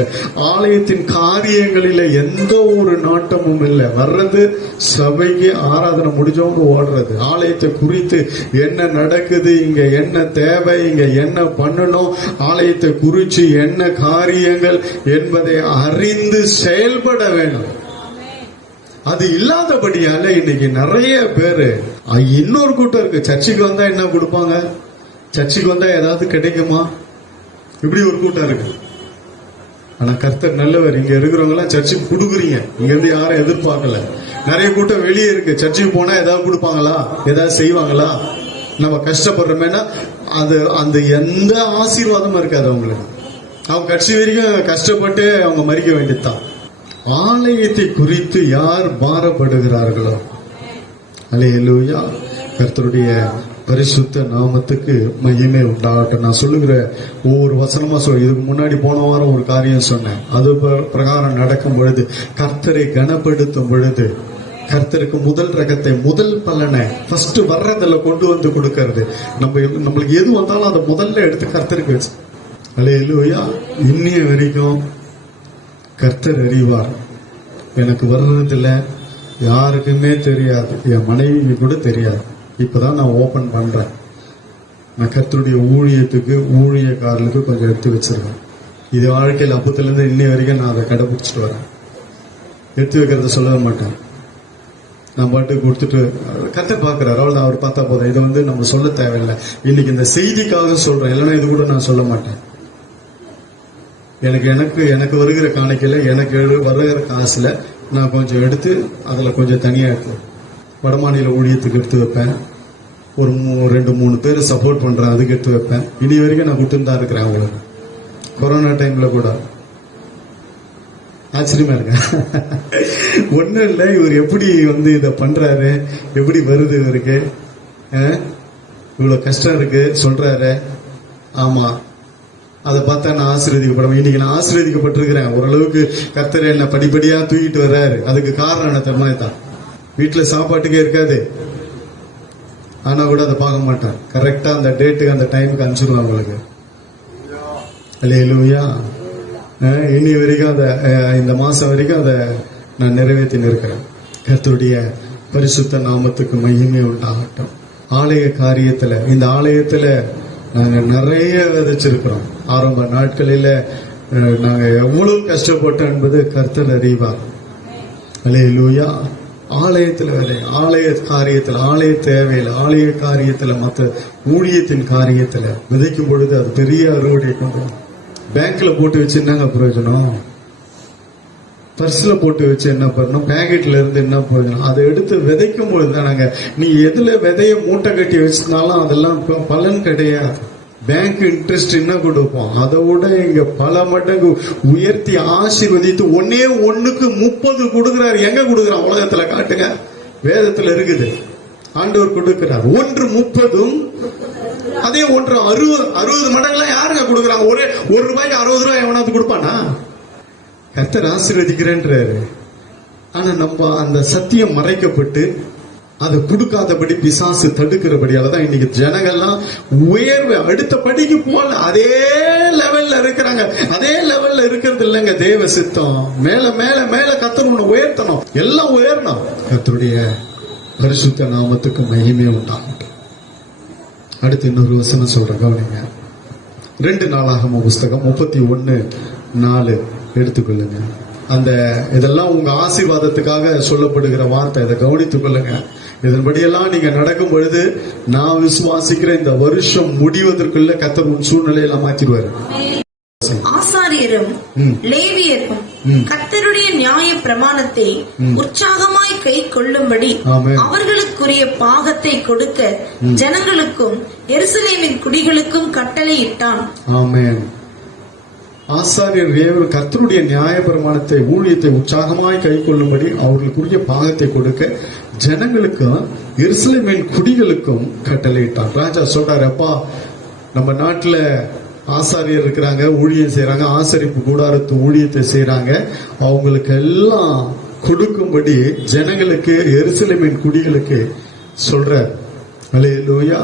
ஆலயத்தின் காரியங்களில எந்த ஒரு நாட்டமும் இல்ல. வர்றது சபைக்கு ஆராதனை முடிஞ்சவங்க ஓடுறது, ஆலயத்தை குறித்து என்ன நடக்குது, இங்க என்ன தேவை, இங்க என்ன பண்ணணும், ஆலயத்தை குறிச்சு என்ன காரியங்கள் என்பதை அறிந்து செயல்பட வேணும். அது இல்லாதபடியால இன்னைக்கு நிறைய பேரு, இன்னொரு கூட்டம் இருக்கு, சர்ச்சுக்கு வந்தா என்ன கொடுப்பாங்க, சர்ச்சுக்கு வந்தா ஏதாவது கிடைக்குமா, இப்படி ஒரு கூட்டம் இருக்கு. ஆனா கர்த்தர் நல்லவர், இங்க இருக்கிறவங்க எல்லாம் சர்ச்சுக்கு கொடுக்குறீங்க, இங்க இருந்து யாரும் எதிர்பார்க்கல. நிறைய கூட்டம் வெளியே இருக்கு, சர்ச்சுக்கு போனா ஏதாவது கொடுப்பாங்களா, ஏதாவது செய்வாங்களா, நம்ம கஷ்டப்படுறோமேனா அது அந்த எந்த ஆசீர்வாதமும் இருக்காது அவங்களுக்கு. அவங்க கட்சி வரைக்கும் கஷ்டப்பட்டு அவங்க மறிக்க வேண்டியதுதான். ஆலயத்தை குறித்து யார் பாரப்படுகிறார்களோ, அல்லேலூயா, கர்த்தருடைய பரிசுத்த நாமத்துக்கு மகிமை உண்டாகட்டும். நான் சொல்லுகிற ஒவ்வொரு வசனமா இதுக்கு முன்னாடி போன வாரம் ஒரு காரியம் சொன்னேன், அது பிரகாரம் நடக்கும் பொழுது, கர்த்தரை கனப்படுத்தும் பொழுது, கர்த்தருக்கு முதல் ரகத்தை, முதல் பலனை ஃபர்ஸ்ட் வர்றதில் கொண்டு வந்து கொடுக்கறது. நம்மளுக்கு எது வந்தாலும் அதை முதல்ல எடுத்து கர்த்தருக்கு வச்சு, அல்லேலூயா. இன்னைய வரைக்கும் கர்த்தர் அறிவார். எனக்கு வர்றதில்ல, யாருக்குமே தெரியாது, என் மனைவிக்கு கூட தெரியாது. இப்பதான் நான் ஓபன் பண்றேன். நான் கர்த்தருடைய ஊழியத்துக்கு ஊழியக்காரர்களுக்கு கொஞ்சம் எடுத்து வச்சிருக்கேன். இது வாழ்க்கையில் அப்பத்துல இருந்து இன்னை வரைக்கும் நான் அதை கடைபிடிச்சிட்டு வரேன். எடுத்து வைக்கிறத சொல்லவே மாட்டேன். நான் பாட்டு கொடுத்துட்டு கர்த்தர் பார்க்கிறார், அவள் அவர் பார்த்தா போதும். இதை நம்ம சொல்ல தேவையில்லை. இன்னைக்கு இந்த செய்திக்காக சொல்றேன், இல்லைன்னா இது கூட நான் சொல்ல மாட்டேன். எனக்கு வருகிற காணிக்கையில, எனக்கு வருகிற காசுல நான் கொஞ்சம் எடுத்து அதுல கொஞ்சம் தனியா எடுத்து வடமாநில ஊழியத்துக்கு எடுத்து வைப்பேன். ஒரு 2-3 பேர் சப்போர்ட் பண்றேன், அதுக்கு எடுத்து வைப்பேன். இனி வரைக்கும் நான் கொடுத்துட்டு தான் இருக்கிறேன் அவங்களுக்கு. கொரோனா டைம்ல கூட ஆச்சரியமா இருக்க ஒண்ணும் இல்ல, இவர் எப்படி இத பண்றாரு, எப்படி வருது இவருக்கு, இவ்வளவு கஷ்டம் இருக்கு சொல்றாரு. ஆமா, அதை பார்த்தா நான் ஆசீர்வதிக்கப்படும். இன்னைக்கு நான் ஆசீர்வதிக்கப்பட்டிருக்கிறேன். ஓரளவுக்கு கர்த்தர் என்ன படிப்படியா தூக்கிட்டு வர்றாரு. அதுக்கு காரணம் என்ன தெரியுமா? தான் வீட்டுல சாப்பாட்டுக்கே இருக்காது, ஆனா கூட அதை பார்க்க மாட்டேன். கரெக்டா அந்த டேட்டுக்கு அந்த டைமுக்கு அனுப்பிச்சிருவாங்க உங்களுக்கு. அல்லேலூயா. இனி வரைக்கும் அதை இந்த மாசம் வரைக்கும் அதை நான் நிறைவேற்றி இருக்கிறேன். கர்த்தருடைய பரிசுத்த நாமத்துக்கு மகிமை உண்டாகட்டும். ஆலய காரியத்துல, இந்த ஆலயத்துல நாங்க நிறைய விதைச்சிருக்கிறோம். ஆரம்ப நாட்களில நாங்க எவ்வளவு கஷ்டப்பட்டோம் என்பது கர்த்தர் அறிவார். அல்லேலூயா. ஆலயத்துல விதை, ஆலய காரியத்துல, ஆலய தேவையில, ஆலய காரியத்துல, மற்ற ஊழியத்தின் காரியத்துல விதைக்கும் பொழுது அது பெரிய அறுவடை கொண்டு வரும். பேங்க்ல போட்டு வச்சு என்னங்க பிரயோஜனம்? பர்ஸ்ல போட்டு வச்சு என்ன பண்ணணும்? பேக்கெட்ல இருந்து என்ன பிரயோஜனம்? அதை எடுத்து விதைக்கும் பொழுதுதான் நாங்க, நீ எதுல விதைய மூட்டை கட்டி வச்சிருந்தாலும் அதெல்லாம் பலன் கிடையாது. பேங்க் இன்ட்ரெஸ்ட் என்ன கொடுப்போம், அதை விட இங்க பல மடங்கு உயர்த்தி ஆசீர்வதித்து 1:1 30 கொடுக்கிறார். எங்க கொடுக்கிறார்? உலகத்துல காட்டுங்க, வேதத்துல இருக்குது. ஆண்டவர் கொடுக்கிறார். 1 30, அதே 1 60 மடங்குலாம் யாருங்க கொடுக்குறாங்க? ஒரே ₹1 60 எவனாவது கொடுப்பானா? கர்த்தர் ஆசீர்வதிக்கிறேன்றாரு. ஆனா நம்ம அந்த சத்தியம் மறைக்கப்பட்டு அதை கொடுக்காதபடி பிசாசு தடுக்கிறபடியாலதான் இன்னைக்கு ஜனங்கள்லாம் உயர்வு அடுத்த படிக்கு போல அதே லெவல்ல இருக்கிறாங்க. அதே லெவல்ல இருக்கிறது இல்லைங்க தேவ சித்தம். மேல மேல மேல கர்த்தர் உன்னை உயர்த்தணும், எல்லாம் உயரணும். கர்த்தருடைய பரிசுத்த நாமத்துக்கு மகிமை உண்டாகட்டும். அடுத்து இன்னொரு வசனம் சொல்றேன், கவனிங்க. 2 நாளாகம புஸ்தகம் 31:4 எடுத்துக்கொள்ளுங்க. அந்த இதெல்லாம் உங்க ஆசீர்வாதத்துக்காக சொல்லப்படுகிற வார்த்தை. இதை கவனித்துக் கொள்ளுங்க. இதன்படியெல்லாம் நீங்க நடக்கும் பொழுது நான் விசுவாசிக்கிற இந்த வருஷம் முடிவதற்குள்ள கர்த்தர் உன் சூழ்நிலையெல்லாம் மாற்றிடுவாரு. ஆசாரியரும் லேவியரும் கர்த்தருடைய நியாய பிரமாணத்தை உற்சாகமாய் கை கொள்ளும்படி அவர்களுக்குரிய பாகத்தை கொடுக்க ஜனங்களுக்கும் எருசலேமின் குடிகளுக்கும் கட்டளையிட்டான். ஆமென். ஆசாரியர் லேவியர் கர்த்தருடைய நியாய பிரமாணத்தை ஊழியத்தை உற்சாகமாய் கை கொள்ளும்படி அவர்களுக்குரிய பாகத்தை கொடுக்க ஜனங்களுக்கும் எருசலேமின் குடிகளுக்கும் கட்டளையிட்டான். ராஜா சொல்றாரு, அப்பா நம்ம நாட்டுல ஆசாரியர் இருக்கிறாங்க, ஊழியம் செய்யறாங்க, ஆசரிப்பு கூடாரத்து ஊழியத்தை செய்யறாங்க, அவங்களுக்கு எல்லாம் கொடுக்கும்படி ஜனங்களுக்கு எருசலேமின் குடிகளுக்கு சொல்றார். அல்லேலூயா.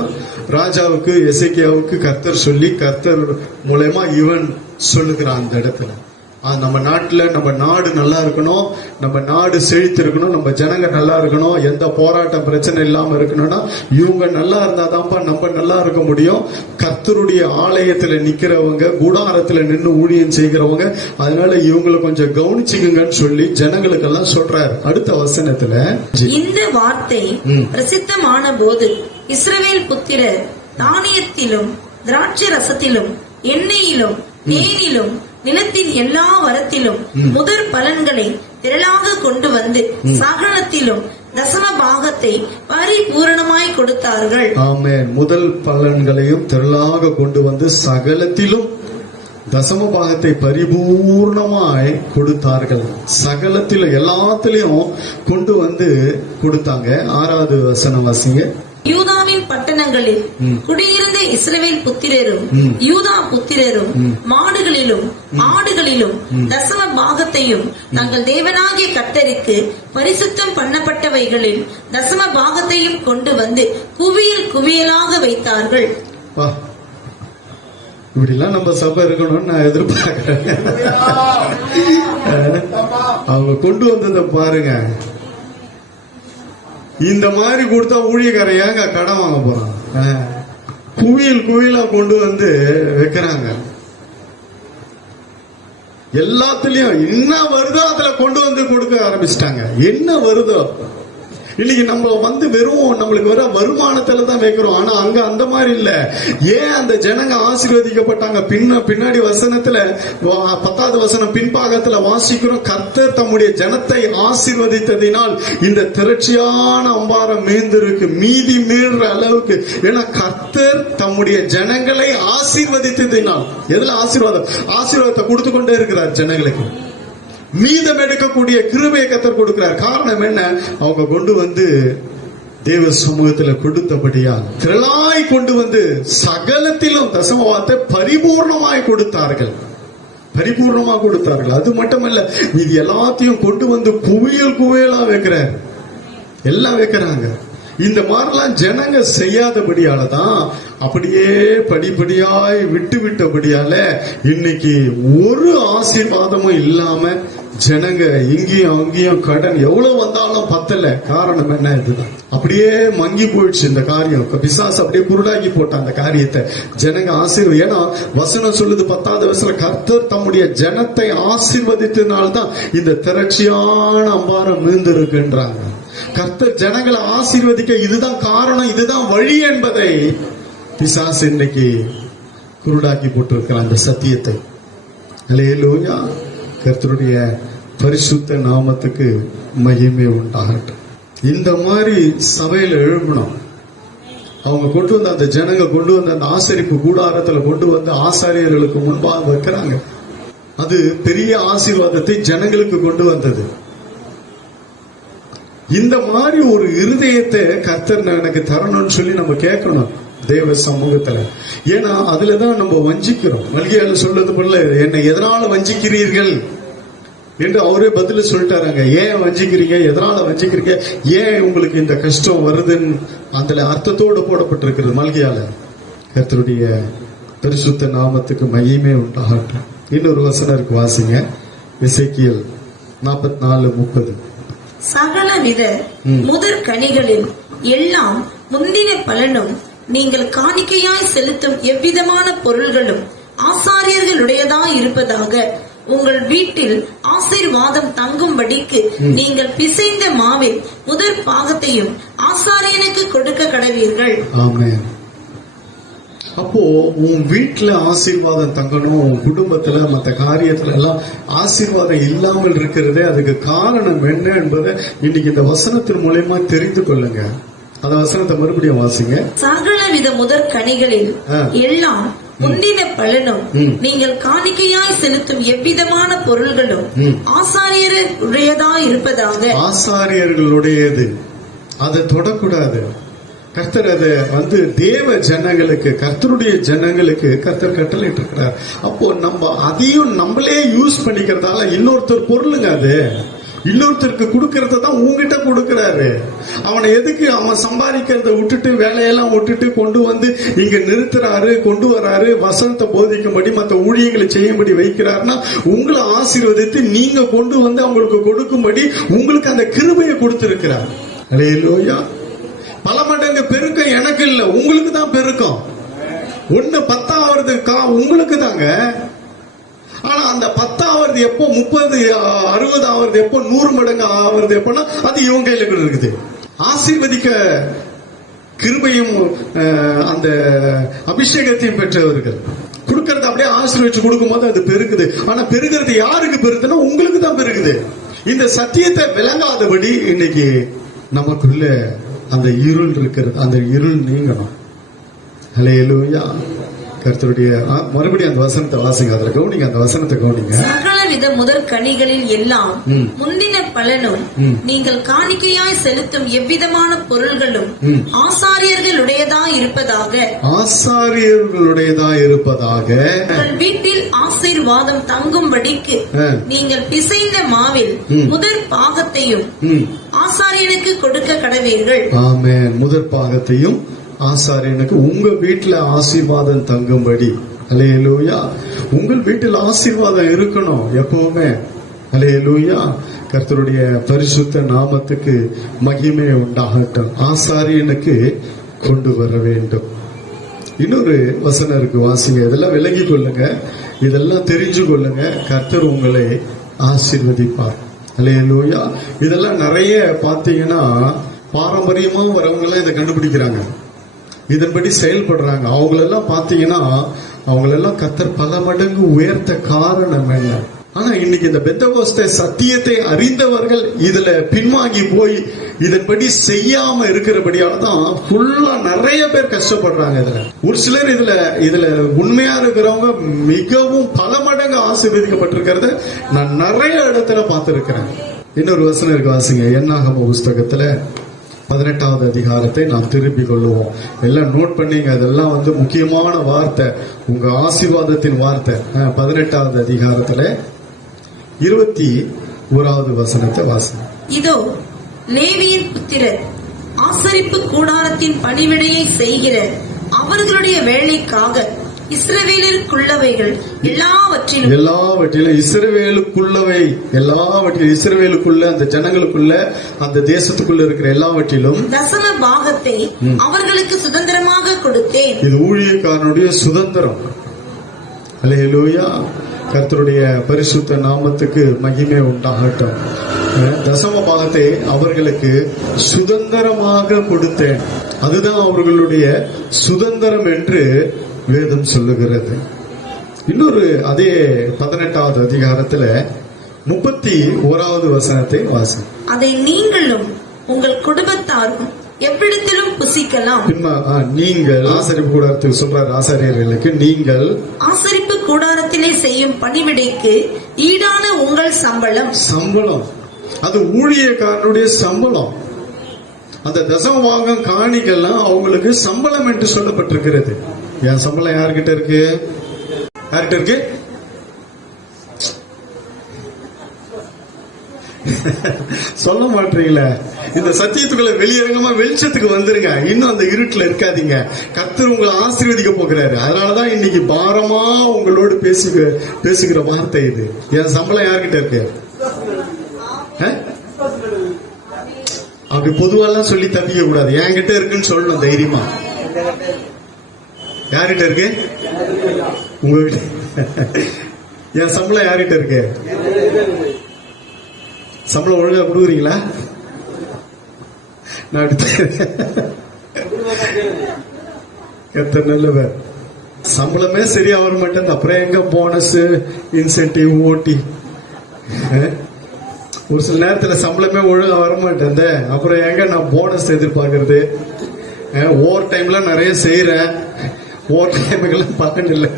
ராஜாவுக்கு எசேக்கியாவுக்கு கர்த்தர் சொல்லி கர்த்தர் மூலமா இவன் சொல்லுகிறான் அந்த இடத்துல. நம்ம நாட்டுல நம்ம நாடு நல்லா இருக்கணும், நம்ம நாடு செழித்து இருக்கணும், நம்ம ஜனங்க நல்லா இருக்கணும், எந்த போராட்டம் பிரச்சனை இல்லாம இருக்கணும்னா இவங்க நல்லா இருந்தாதான்ப்பா நம்ம நல்லா இருக்க முடியும். கர்த்தருடைய ஆலயத்துல நிக்கிறவங்க, கூடாரத்துல நின்று ஊழியம் செய்கிறவங்க, அதனால இவங்களை கொஞ்சம் கவனிச்சுங்கன்னு சொல்லி ஜனங்களுக்கு எல்லாம் சொல்றாரு. அடுத்த வசனத்துல இந்த வார்த்தை பிரசித்தமான போது இஸ்ரவேல் புத்திரர் தானியத்திலும் திராட்சை ரசத்திலும் எண்ணெயிலும் தேனிலும் நிலத்தின் எல்லா வரத்திலும் முதற் பலன்களை திரளாக கொண்டு வந்து சகலத்திலும் தசம பாகத்தை பரிபூரணமாய் கொடுத்தார்கள். ஆமென். முதல் பலன்களையும் திரளாக கொண்டு வந்து சகலத்திலும் தசம பாகத்தை பரிபூர்ணமாய் கொடுத்தார்கள். சகலத்திலும் எல்லாத்திலையும் கொண்டு வந்து கொடுத்தாங்க. 6வது வசனம் வாசிங்க. யூதாவின் பட்டணங்களில் குடியிருந்த இஸ்ரவேல் புத்திரரும் யூதா புத்திரரும் மாடுகளிலும் ஆடுகளிலும் தசம பாகத்தையும் தங்கள் தேவனாகிய கர்த்தருக்கு பரிசுத்தம் பண்ணப்பட்டவைகளில் தசம பாகத்தையும் கொண்டு வந்து குவியல் குவியலாக வைத்தார்கள். இப்படி எல்லாம் நம்ம சபை இருக்கணும்னு நான் எதிர்பார்க்கிறேன். அவங்க கொண்டு வந்ததை பாருங்க. இந்த மாதிரி கொடுத்தா ஊழியக்காரன் ஏங்க கடன் வாங்க போறான்? குவியலா கொண்டு வந்து வைக்கிறாங்க. எல்லாத்துலயும் என்ன வருதோ அதுல கொண்டு வந்து கொடுக்க ஆரம்பிச்சிட்டாங்க. என்ன வருதோ இன்னைக்கு நம்ம வந்து வெறும் நம்மளுக்கு வர வருமானத்துல தான் வைக்கிறோம். ஆனா அங்க அந்த மாதிரி இல்ல. ஏன் அந்த ஜனங்க ஆசீர்வதிக்கப்பட்டாங்க? பின்னாடி வசனத்துல 10வது வசனம் பின்பாகத்துல வாசிக்கிறோம், கர்த்தர் தம்முடைய ஜனத்தை ஆசீர்வதித்ததினால் இந்த திரட்சியான அம்பாரம் மேய்ந்திருக்கு, மீதி மீறுற அளவுக்கு. ஏன்னா கர்த்தர் தம்முடைய ஜனங்களை ஆசீர்வதித்ததினால். எதுல ஆசீர்வாதம்? ஆசீர்வாதத்தை கொடுத்து கொண்டே இருக்கிறார் ஜனங்களுக்கு. மீதம் எடுக்கக்கூடிய கிருபையை கர்த்தர் கொடுக்கிறார். காரணம் என்ன? அவங்க கொண்டு வந்து தேவ சமூகத்தில் கொடுத்தபடியா திரளாய் கொண்டு வந்து சகலத்திலும் தசமபாகத்தை பரிபூர்ணமாய் கொடுத்தார்கள். அது மட்டுமல்ல, இது எல்லாத்தையும் கொண்டு வந்து குவியலா வைக்கிறார். எல்லாம் வைக்கிறாங்க. இந்த மாதிரிலாம் ஜனங்க செய்யாதபடியாலதான் அப்படியே படிப்படியாய் விட்டபடியால இன்னைக்கு ஒரு ஆசீர்வாதமும் இல்லாம ஜனங்க இங்கேயும் அங்கேயும் கடன் எவ்வளவு வந்தாலும் பத்தல. காரணம் என்ன? இதுதான். அப்படியே மங்கி போயிடுச்சு இந்த காரியம். பிசாசு அப்படியே குருடாக்கி போட்ட அந்த காரியத்தை ஜனங்க ஆசீர்வதி. ஏன்னா வசனம் சொல்லுது 10வது வசனம், கர்த்தர் தம்முடைய ஜனத்தை ஆசீர்வதித்தனால்தான் இந்த திரட்சியான அம்பாரம் மீந்திருக்குன்றாங்க. கர்த்தர் ஜனங்களை ஆசீர்வதிக்க இதுதான் காரணம், இதுதான் வழி என்பதை பிசாசு இன்னைக்கு குருடாக்கி போட்டிருக்கிறான் அந்த சத்தியத்தை. அல்லேலூயா. கர்த்தருடைய பரிசுத்த நாமத்துக்கு மகிமை உண்டாகட்டும். இந்த மாதிரி சபையில எழும்பணும். அவங்க கொண்டு வந்த அந்த ஜனங்க கொண்டு வந்த அந்த ஆசரிப்பு கூடாரத்துல கொண்டு வந்து ஆசாரியர்களுக்கு முன்பாக வைக்கிறாங்க. அது பெரிய ஆசீர்வாதத்தை ஜனங்களுக்கு கொண்டு வந்தது. இந்த மாதிரி ஒரு இருதயத்தை கர்த்தர் எனக்கு தரணும்னு சொல்லி நம்ம கேட்கணும் தேவ சமூகத்துல. ஏன்னா அதுலதான் நம்ம வஞ்சிக்கிறோம். மல்கியால சொல்றது போல, என்னை எதனால வஞ்சிக்கிறீர்கள் என்று அவரே பதில சொல்லிட்டாராங்க. ஏன் வஞ்சிக்கிறீங்க, எதனால வஞ்சிக்கிறீங்க, ஏன் உங்களுக்கு இந்த கஷ்டம் வருதுன்னு அதுல அர்த்தத்தோடு போடப்பட்டிருக்கிறது மல்கியால. கர்த்தருடைய பரிசுத்த நாமத்துக்கு மகிமை உண்டாகட்டும். இன்னொரு வசனம் இருக்கு, வாசிங்க. எசேக்கியேல் 44:30. சகலவித முதற் கனிகளில் எல்லாம் முந்தின பலனும் நீங்கள் காணிக்கையாய் செலுத்தும் எவ்விதமான பொருள்களும் ஆசாரியர்களுடையதாய் இருப்பதாக உங்கள் வீட்டில் ஆசீர்வாதம் தங்கும்படிக்கு நீங்கள் பிசைந்த மாவில் முதற் பாகத்தையும் ஆசாரியனுக்கு கொடுக்க கடவீர்கள். ஆமென். அப்போ உன் வீட்டுல ஆசீர்வாதம் தங்கணும், உன் குடும்பத்துல மற்ற காரியத்துல எல்லாம் ஆசீர்வாதம் இல்லாமல் இருக்கிறதே அதுக்கு காரணம் என்ன என்பதை இன்னைக்கு இந்த வசனத்தின் மூலமா தெரிந்து கொள்ளுங்க. அந்த வசனத்தை மறுபடியும் வாசிங்க. சகலவித முதற் கனிகளில் எல்லாம் முந்தின பலனும் நீங்கள் காணிக்கையாய் செலுத்தும் எவ்விதமான பொருள்களும் ஆசாரியருடையதாய் இருப்பதாக. ஆசாரியர்களுடையது, அதை தொடக்கூடாது. கர்த்தர் அதை வந்து தேவ ஜனங்களுக்கு, கர்த்தருடைய ஜனங்களுக்கு கர்த்தர் கட்டளையிட்டு இருக்கிறார். அப்போ நம்ம அதையும் நம்மளே யூஸ் பண்ணிக்கிறதால இன்னொருத்தர் பொருளுங்க, அது இன்னொருத்தருக்கு கொடுக்கறத தான் உங்ககிட்ட கொடுக்கிறாரு. அவனை எதுக்கு அவன் சம்பாதிக்கிறத விட்டுட்டு வேலையெல்லாம் விட்டுட்டு கொண்டு வந்து இங்க நிறுத்துறாரு, கொண்டு வராரு, வசனத்தை போதிக்கும்படி மற்ற ஊழியங்களை செய்யும்படி வைக்கிறாருன்னா உங்களை ஆசீர்வதித்து நீங்க கொண்டு வந்து அவங்களுக்கு கொடுக்கும்படி உங்களுக்கு அந்த கிருபையை கொடுத்திருக்கிறார். அல்லேலூயா. பல மடங்கு பெருக்கம் எனக்கு இல்ல, உங்களுக்கு தான் பெருக்கம். 1/10 ஆவறது உங்களுக்கு தாங்க. ஆனா அந்த 10 ஆவறது எப்போ, 30, 60 ஆவறது எப்போ, 100 மடங்கு ஆவறது எப்போன்னா அது இவங்க கையில இருக்குது. ஆசீர்வதிக்க கிருபையும் அந்த அபிஷேகத்தையும் பெற்றவர்கள் கொடுக்கறது அப்படியே ஆசீர்வதிச்சு கொடுக்கும் போது அது பெருக்குது. ஆனா பெருகிறது யாருக்கு பெருகுதுன்னா உங்களுக்கு தான் பெருகுது. இந்த சத்தியத்தை விளங்காதபடி இன்னைக்கு நமக்குள்ள அந்த இருள் இருக்கிறது, அந்த இருள் நீங்கணும். அல்லேலூயா. கர்த்தருடைய மறுபடியும் அந்த வசனத்தை வாசிங்க. அதுல கவனிங்க, அந்த வசனத்தை கவனிங்க. சகலவித முதற் கனிகளில் எல்லாம் முந்தின பலனும் நீங்கள் காணிக்கையாய் செலுத்தும் எவ்விதமான பொருள்களும் ஆசாரியர்களுடையதாய் இருப்பதாக. ஆசாரியர்களுடையதாய் இருப்பதாக. உங்கள் வீட்டில் ஆசீர்வாதம் தங்கும்படிக்கு நீங்கள் பிசைந்த மாவில் முதற் பாகத்தையும் ஆசாரியனுக்கு கொடுக்க கடவீர்கள். ஆமென். முதற் பாகத்தையும் ஆசாரியனுக்கு, உங்க வீட்டுல ஆசீர்வாதம் தங்கும்படி. அல்லேலூயா. உங்கள் வீட்டில் ஆசீர்வாதம் இருக்கணும் எப்பவுமே. அல்லேலூயா. கர்த்தருடைய பரிசுத்த நாமத்துக்கு மகிமை உண்டாகட்டும். ஆசாரியனுக்கு கொண்டு வர வேண்டும். இன்னொரு வசனம் இருக்கு, வாசிங்க. இதெல்லாம் விலகி கொள்ளுங்க, இதெல்லாம் தெரிஞ்சு கொள்ளுங்க. கர்த்தர் உங்களை ஆசீர்வதிப்பார். அல்லேலூயா. இதெல்லாம் நிறைய பாத்தீங்கன்னா பாரம்பரியமா வரவங்க எல்லாம் இதை கண்டுபிடிக்கிறாங்க, இதன்படி செயல்படுறாங்க. அவங்களெல்லாம் பாத்தீங்கன்னா அவங்களெல்லாம் கர்த்தர் பல மடங்கு உயர்த்த காரணம் என்ன? ஆனா இன்னைக்கு இந்த பெந்தகோஸ்தே சத்தியத்தை அறிந்தவர்கள் இதுல பின்வாங்கி போய் இதன்படி செய்யாம இருக்கிறபடியால தான் ஃபுல்லா நிறைய பேர் கஷ்டப்படுறாங்க. ஒரு சிலர் இதுல உண்மையா இருக்கிறவங்க மிகவும் பல மடங்கு ஆசீர்வதிக்கப்பட்டிருக்கிறத நான் நிறைய இடத்துல பார்த்திருக்கிறேன். இன்னொரு வசனம் இருக்கு, வாசிங்க. என்னாகம புஸ்தகத்துல 18வது அதிகாரத்தை நாம் திருப்பிக் கொள்ளுவோம். எல்லாம் நோட் பண்ணீங்க, அதெல்லாம் முக்கியமான வார்த்தை, உங்க ஆசீர்வாதத்தின் வார்த்தை. 18வது அதிகாரத்துல 21வது வசனத்தை வாசிங்க. இதோ லேவியின் புத்திரர் ஆசரிப்பு கூடாரத்தின் பணிவிடையை செய்கிற அவர்களுடைய வேலைக்காக இஸ்ரவேலுக்குள்ளவைகள் எல்லாவற்றிலும் இஸ்ரவேலுக்குள்ள அந்த ஜனங்களுக்குள்ள அந்த தேசத்துக்குள்ள இருக்கிற எல்லாவற்றிலும் தசம பாகத்தை அவர்களுக்கு சுதந்திரமாக கொடுத்தேன். இது ஊழியக்காரனுடைய சுதந்திரம். அல்லேலூயா. கர்த்தருடைய பரிசுத்த நாமத்துக்கு மகிமை உண்டாகட்டும். தசம பாகத்தை அவர்களுக்கு சுதந்திரமாக கொடுத்தேன். அதுதான் அவர்களுடைய சுதந்திரம் என்று வேதம் சொல்லுகிறது. இன்னொரு அதே 18வது அதிகாரத்துல 31வது வசனத்தை வாசி. அதை நீங்களும் உங்கள் குடும்பத்தாரும் எவ்விடத்திலும் புசிக்கலாம். நீங்கள் ஆசரிப்பு கூடாரத்துக்கு சொல்றார், ஆசாரியர்களுக்கு நீங்கள் ஆசரிப்பு கூடாரத்திலே செய்யும் பணிவிடைக்கு ஈடான உங்கள் சம்பளம் அது ஊழியக்காரனுடைய சம்பளம். அந்த தசமபாகம் காணிக்கெல்லாம் அவங்களுக்கு சம்பளம் என்று சொல்லப்பட்டிருக்கிறது. என் சம்பளம் யார்கிட்ட இருக்கு? சொல்ல மாட்டீங்களா? இந்த சத்தியத்துக்குள்ள வெளியரங்கமா வெளிச்சத்துக்கு வந்துருங்க. இன்னும் அந்த இருட்டுல இருக்காதீங்க. கர்த்தர் உங்களை ஆசீர்வதிக்க போகிறாரு. அதனாலதான் இன்னைக்கு பாரமா உங்களோடு பேசுகிற வார்த்தை இது. என் சம்பளம் யார்கிட்ட இருக்கு? அப்படி பொதுவெல்லாம் சொல்லி தப்பிக்க கூடாது. என்கிட்ட இருக்குன்னு சொல்லணும் தைரியமா. யார்கிட்ட இருக்கு? உங்ககிட்ட. என் சம்பளம் யார்கிட்ட இருக்கு? சம்பளம் ஒழுங்கா கொடுக்குறீங்களா? நான் எத்தனை நல்லவர். சம்பளமே சரியா வர மாட்டேன், அப்புறம் எங்க போனஸ், இன்சென்டிவ், ஓட்டி. ஒரு சில நேரத்துல சம்பளமே ஒழுங்கா வர மாட்டேன், அப்புறம் எங்க நான் போனஸ் எதிர்பார்க்கறது? ஓவர் டைம்ல நிறைய செய்யறேன், ஓவர் டைமுக்கெல்லாம் பலன் இல்லை.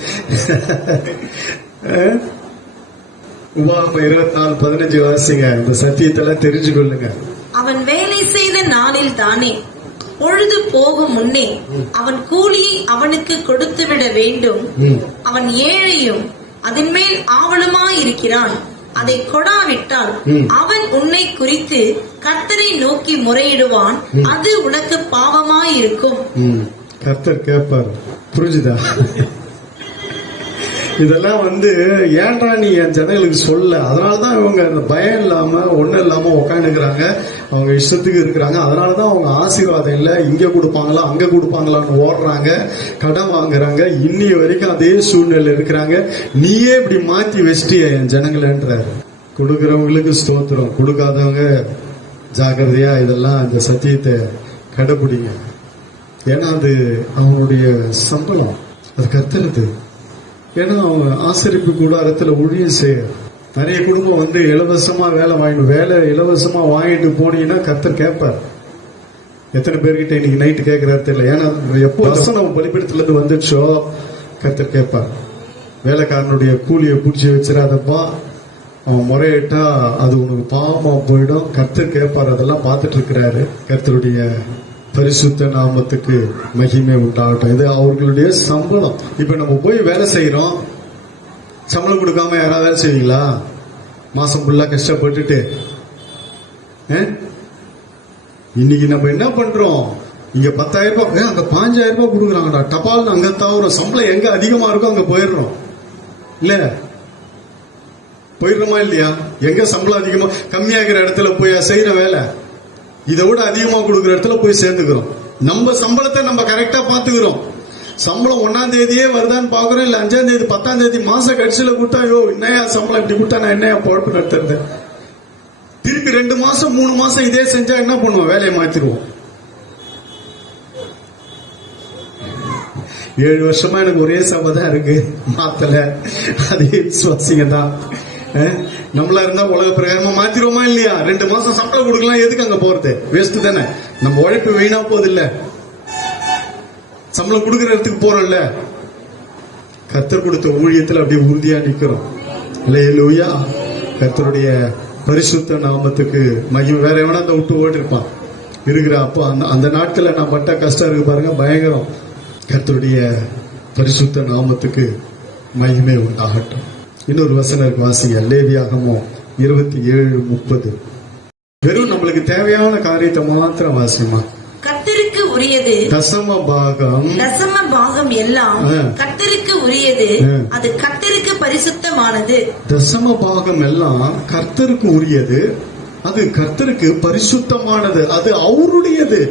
உபாகமம் 24:15 வாசிங்க. இந்த சத்தியத்தெல்லாம் தெரிஞ்சு கொள்ளுங்க. அவன் வேலை செய்த நாளில் தானே பொழுது போகும் முன்னே அவன் கூலியை அவனுக்கு கொடுத்து விட வேண்டும். அவன் ஏழையும் அதன் மேல் ஆவலுமாயிருக்கிறான். அதை கொடாவிட்டால் அவன் உன்னை குறித்து கர்த்தரை நோக்கி முறையிடுவான். அது உனக்கு பாவமாயிருக்கும். கர்த்தர் கேட்பார். புரிஞ்சுதா? இதெல்லாம் ஏன்டா நீ என் ஜனங்களுக்கு சொல்ல? அதனாலதான் இவங்க அந்த பயம் இல்லாம ஒண்ணும் இல்லாம உட்காந்துக்கிறாங்க, அவங்க இஷ்டத்துக்கு இருக்கிறாங்க. அதனாலதான் அவங்க ஆசீர்வாதம் இல்ல, இங்க கொடுப்பாங்களா அங்க கொடுப்பாங்களான்னு ஓடுறாங்க, கடன் வாங்குறாங்க. இன்னி வரைக்கும் அதே சூழ்நிலை இருக்கிறாங்க. நீயே இப்படி மாத்தி வச்சிட்டிய என் ஜனங்களேன்றாரு. கொடுக்கிறவங்களுக்கு ஸ்தோத்திரம், கொடுக்காதவங்க ஜாக்கிரதையா இதெல்லாம் இந்த சத்தியத்தை கடைபிடிங்க. ஏன்னா அது அவங்களுடைய சம்பளம், அது கர்த்தருது. ஏன்னா அவங்க ஆசரிப்பு கூடாரத்துல ஊழியம் செய்ய நிறைய குடும்பம் இலவசமா வேலை இலவசமா வாங்கிட்டு போனீங்கன்னா கர்த்தர் கேட்பார். எத்தனை பேர்கிட்ட இன்னைக்கு நைட்டு கேட்கிறாரு தெரியல. ஏன்னா எப்போ வசனம் பலிபீடத்துல இருந்து வந்துச்சோ கர்த்தர் கேட்பார். வேலைக்காரனுடைய கூலியை பிடிச்சி வச்சிடாதப்பா, அவன் முறையிட்டா அது உனக்கு பாவமா போயிடும். கர்த்தர் கேட்பார். அதெல்லாம் பார்த்துட்டு இருக்கிறாரு. கர்த்தருடைய பரிசுத்த நாமத்துக்கு மகிமை உண்டாகட்டும். இது அவர்களுடைய சம்பளம். இப்ப நம்ம போய் வேலை செய்யறோம், சம்பளம் கொடுக்காம யாராவது வேலை செய்வீங்களா? மாசம் ஃபுல்லா கஷ்டப்பட்டுட்டு இன்னைக்கு நம்ம என்ன பண்றோம்? இங்க 10,000 ரூபாய், அங்க 5,000 ரூபாய் கொடுக்குறாங்கடா, டபால் அங்க தாவரம், சம்பளம் எங்க அதிகமா இருக்கோ அங்க போயிடுறோம். இல்ல போயிடுறோமா இல்லையா? எங்க சம்பளம் அதிகமா கம்மியாகிற இடத்துல போய் செய்யற வேலை இதை விட அதிகமா கொடுக்குற இடத்துல போய் சேர்ந்துக்கிறோம். நம்ம சம்பளத்தை நம்ம கரெக்டா பாத்துக்கிறோம். சம்பளம் 1ஆம் தேதியே வருதான்னு பாக்குறோம், இல்ல 5ஆம் தேதி 10ஆம் தேதி மாச கடைசியில கொடுத்தா, ஐயோ என்னையா சம்பளம் இப்படி கொடுத்தா நான் என்னையா பொழப்பு நடத்துறது. திருப்பி 2 மாசம் 3 மாசம் இதே செஞ்சா என்ன பண்ணுவோம்? வேலையை மாத்திருவோம். 7 வருஷமா எனக்கு ஒரே சபை தான் இருக்கு, மாத்தல. அதே விசுவாசிங்க தான். நம்மளா இருந்தா உலக பிரகாரமா மாத்திருவோமா இல்லையா? 2 மாசம் சம்பளம் கொடுக்கலாம், எதுக்கு அங்க போறது? வேஸ்ட் தானே. நம்ம உழைப்பு வீணா போகுது இல்ல, சம்பளம் கொடுக்கிற இடத்துக்கு போறோம்ல. கர்த்தர் கொடுத்த ஊழியத்துல அப்படியே உறுதியா நிக்கிறோம். அல்லேலூயா. கர்த்தருடைய பரிசுத்த நாமத்துக்கு மகிமை. வேற எவனா அந்த விட்டு ஓடி இருப்பான் இருக்கிற. அப்போ அந்த நாட்கள்ல நான் பட்ட கஷ்டம் இருக்கு பாருங்க, பயங்கரம். கர்த்தருடைய பரிசுத்த நாமத்துக்கு மகிமை உண்டாகட்டும். இன்னொரு வசனம் இருக்கு, வாசிங்க. லேவியாகமம் 27:30. வெறும் நம்மளுக்கு தேவையான காரியத்தை மாத்திரம் வாசிமா. கர்த்தருக்கு உரியது தசம பாகம் எல்லாம் கர்த்தருக்கு உரியது, அது கர்த்தருக்கு பரிசுத்தமானது. தசம பாகம் எல்லாம் கர்த்தருக்கு உரியது, அது கர்த்தருக்கு பரிசுத்தமானது, அது அவருடையது.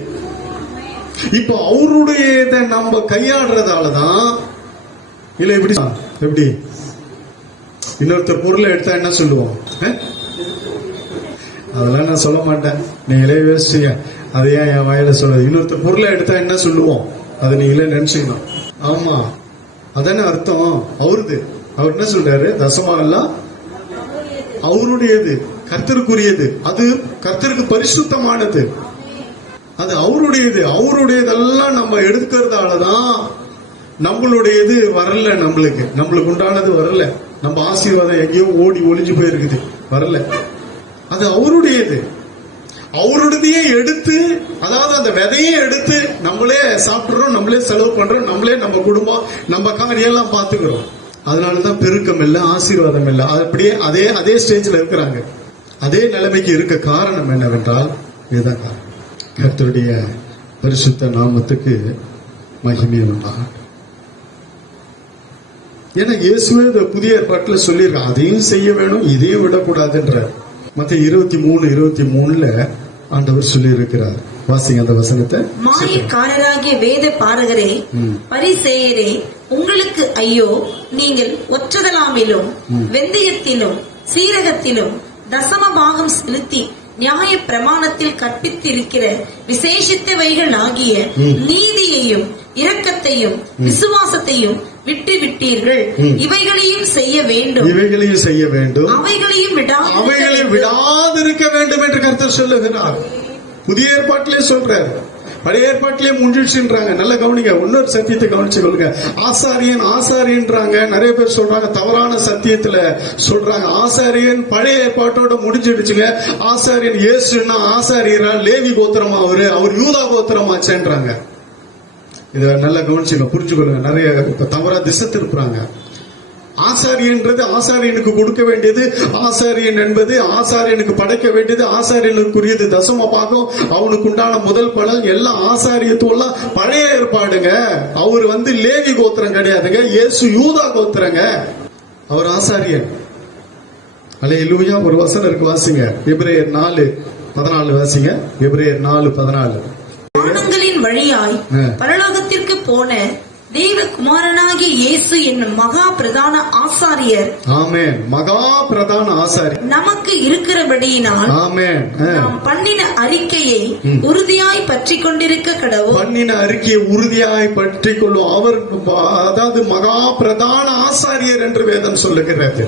இப்ப அவருடையதை நம்ம கையாடுறதாலதான் இல்ல. எப்படி இன்னொருத்தர் பொருளை எடுத்தா என்ன சொல்லுவோம்? அதெல்லாம் நான் சொல்ல மாட்டேன், நீங்களே யோசிச்சீங்க. அது ஏன் என் வாயில சொல்றது? இன்னொருத்தர் பொருளை எடுத்தா என்ன சொல்லுவோம்? அதை நீங்களே நினைச்சுக்கணும். ஆமா, அதானே அர்த்தம். அவருது. அவர் என்ன சொல்றாரு? தசமா எல்லாம் அவருடையது, கர்த்தருக்குரியது, அது கர்த்தருக்கு பரிசுத்தமானது, அது அவருடையது. அவருடையதெல்லாம் நம்ம எடுக்கிறதாலதான் நம்மளுடையது வரல. நம்மளுக்கு உண்டானது வரல. நம்ம ஆசீர்வாதம் எங்கேயோ ஓடி ஒளிஞ்சு போயிருக்குது, வரல. அது அவருடையது. அவருடையதையே எடுத்து, அதாவது அந்த விதையே எடுத்து நம்மளே சாப்பிடுறோம், நம்மளே செலவு பண்றோம், நம்மளே நம்ம குடும்பம் நம்ம காரியம் எல்லாம் பாத்துக்கிறோம். அதனாலதான் பெருக்கம் இல்ல, ஆசீர்வாதம் இல்ல. அப்படியே அதே ஸ்டேஜ்ல இருக்கிறாங்க. அதே நிலைமைக்கு இருக்க காரணம் என்னவென்றால் இதுதான் காரணம். கர்த்தருடைய பரிசுத்த நாமத்துக்கு மகிமை உண்டாகும். ஏன்னா இயேசுவே இந்த புதிய ஏற்பாட்டில் சொல்லியிருக்காங்க, அதையும் செய்ய வேணும், இதையும் விடக்கூடாதுன்ற. மத்தேயு 23:23 ஆண்டவர் சொல்லி இருக்கிறார். வாசிங்க அந்த வசனத்தை. மாயக்காரராகிய வேத பாரகரே, பரிசேயரே, உங்களுக்கு ஐயோ! நீங்கள் ஒற்றதலாமிலும் வெந்தயத்திலும் சீரகத்திலும் தசம பாகம் செலுத்தி நியாய பிரமாணத்தில் கற்பித்திருக்கிற விசேஷித்தவைகள் ஆகிய நீதியையும் இரக்கத்தையும் விசுவாசத்தையும் விட்டு விட்டீர்கள். இவைகளையும் செய்ய வேண்டும், அவைகளையும் விடாதிருக்க வேண்டும் என்று கர்த்தர் சொல்லுகிறார். புதிய ஏற்பாட்டிலே சொல்றார், பழைய ஏற்பாட்டிலே முன்னிச்சுன்றாங்க. நல்ல கவனிங்க, இன்னொரு சத்தியத்தை கவனிச்சு கொள்ளுங்க. ஆசாரியன்றாங்க. நிறைய பேர் சொல்றாங்க, தவறான சத்தியத்துல சொல்றாங்க. ஆசாரியன் பழைய ஏற்பாட்டோட முடிஞ்சிடுச்சுங்க. ஆசாரியன் இயேசுன்னா ஆசாரியரா? லேவி கோத்திரமா? அவர் யூதா கோத்திரமாச்சேன்றாங்க. இத நல்லா கவனிச்சுங்க, புரிஞ்சுக்கொள்ளுங்க. நிறைய இப்ப தவறா திசை திருப்புறாங்க. ஆசாரியன்றது ஆசாரியனுக்கு கொடுக்க வேண்டியது, ஆசாரியன் என்பது ஆசாரியனுக்கு படைக்க வேண்டியது, ஆசாரியனுக்குரியது தசம பாகம், அவனுக்கு உண்டான முதல் பலன் எல்லாம் ஆசாரியத்துவம் பழைய ஏற்பாடுங்க. அவர் லேவி கோத்திரம் கிடையாதுங்க, இயேசு யூதா கோத்திரங்க. அவர் ஆசாரியன். அல்லேலூயா. ஒரு வசனம் இருக்கு, வாசிங்க. எபிரேயர் 4:14 வாசிங்க. எபிரேயர் 4:14. வானங்களின் வழியாய் பரலோகத்திற்கு போன தேவ குமாரனாகிய இயேசு என்னும் மகா பிரதான ஆசாரியர், ஆமென், மகா பிரதான ஆசாரியர் நமக்கு இருக்கிறபடியினால், ஆமென், நாம் பண்ணின அறிக்கையை உறுதியாய் பற்றி கொண்டிருக்க கடவுள். பண்ணின அறிக்கையை உறுதியாய் பற்றி கொள்ளும். அவர் அதாவது மகா பிரதான ஆசாரியர் என்று வேதம் சொல்லுகிறது.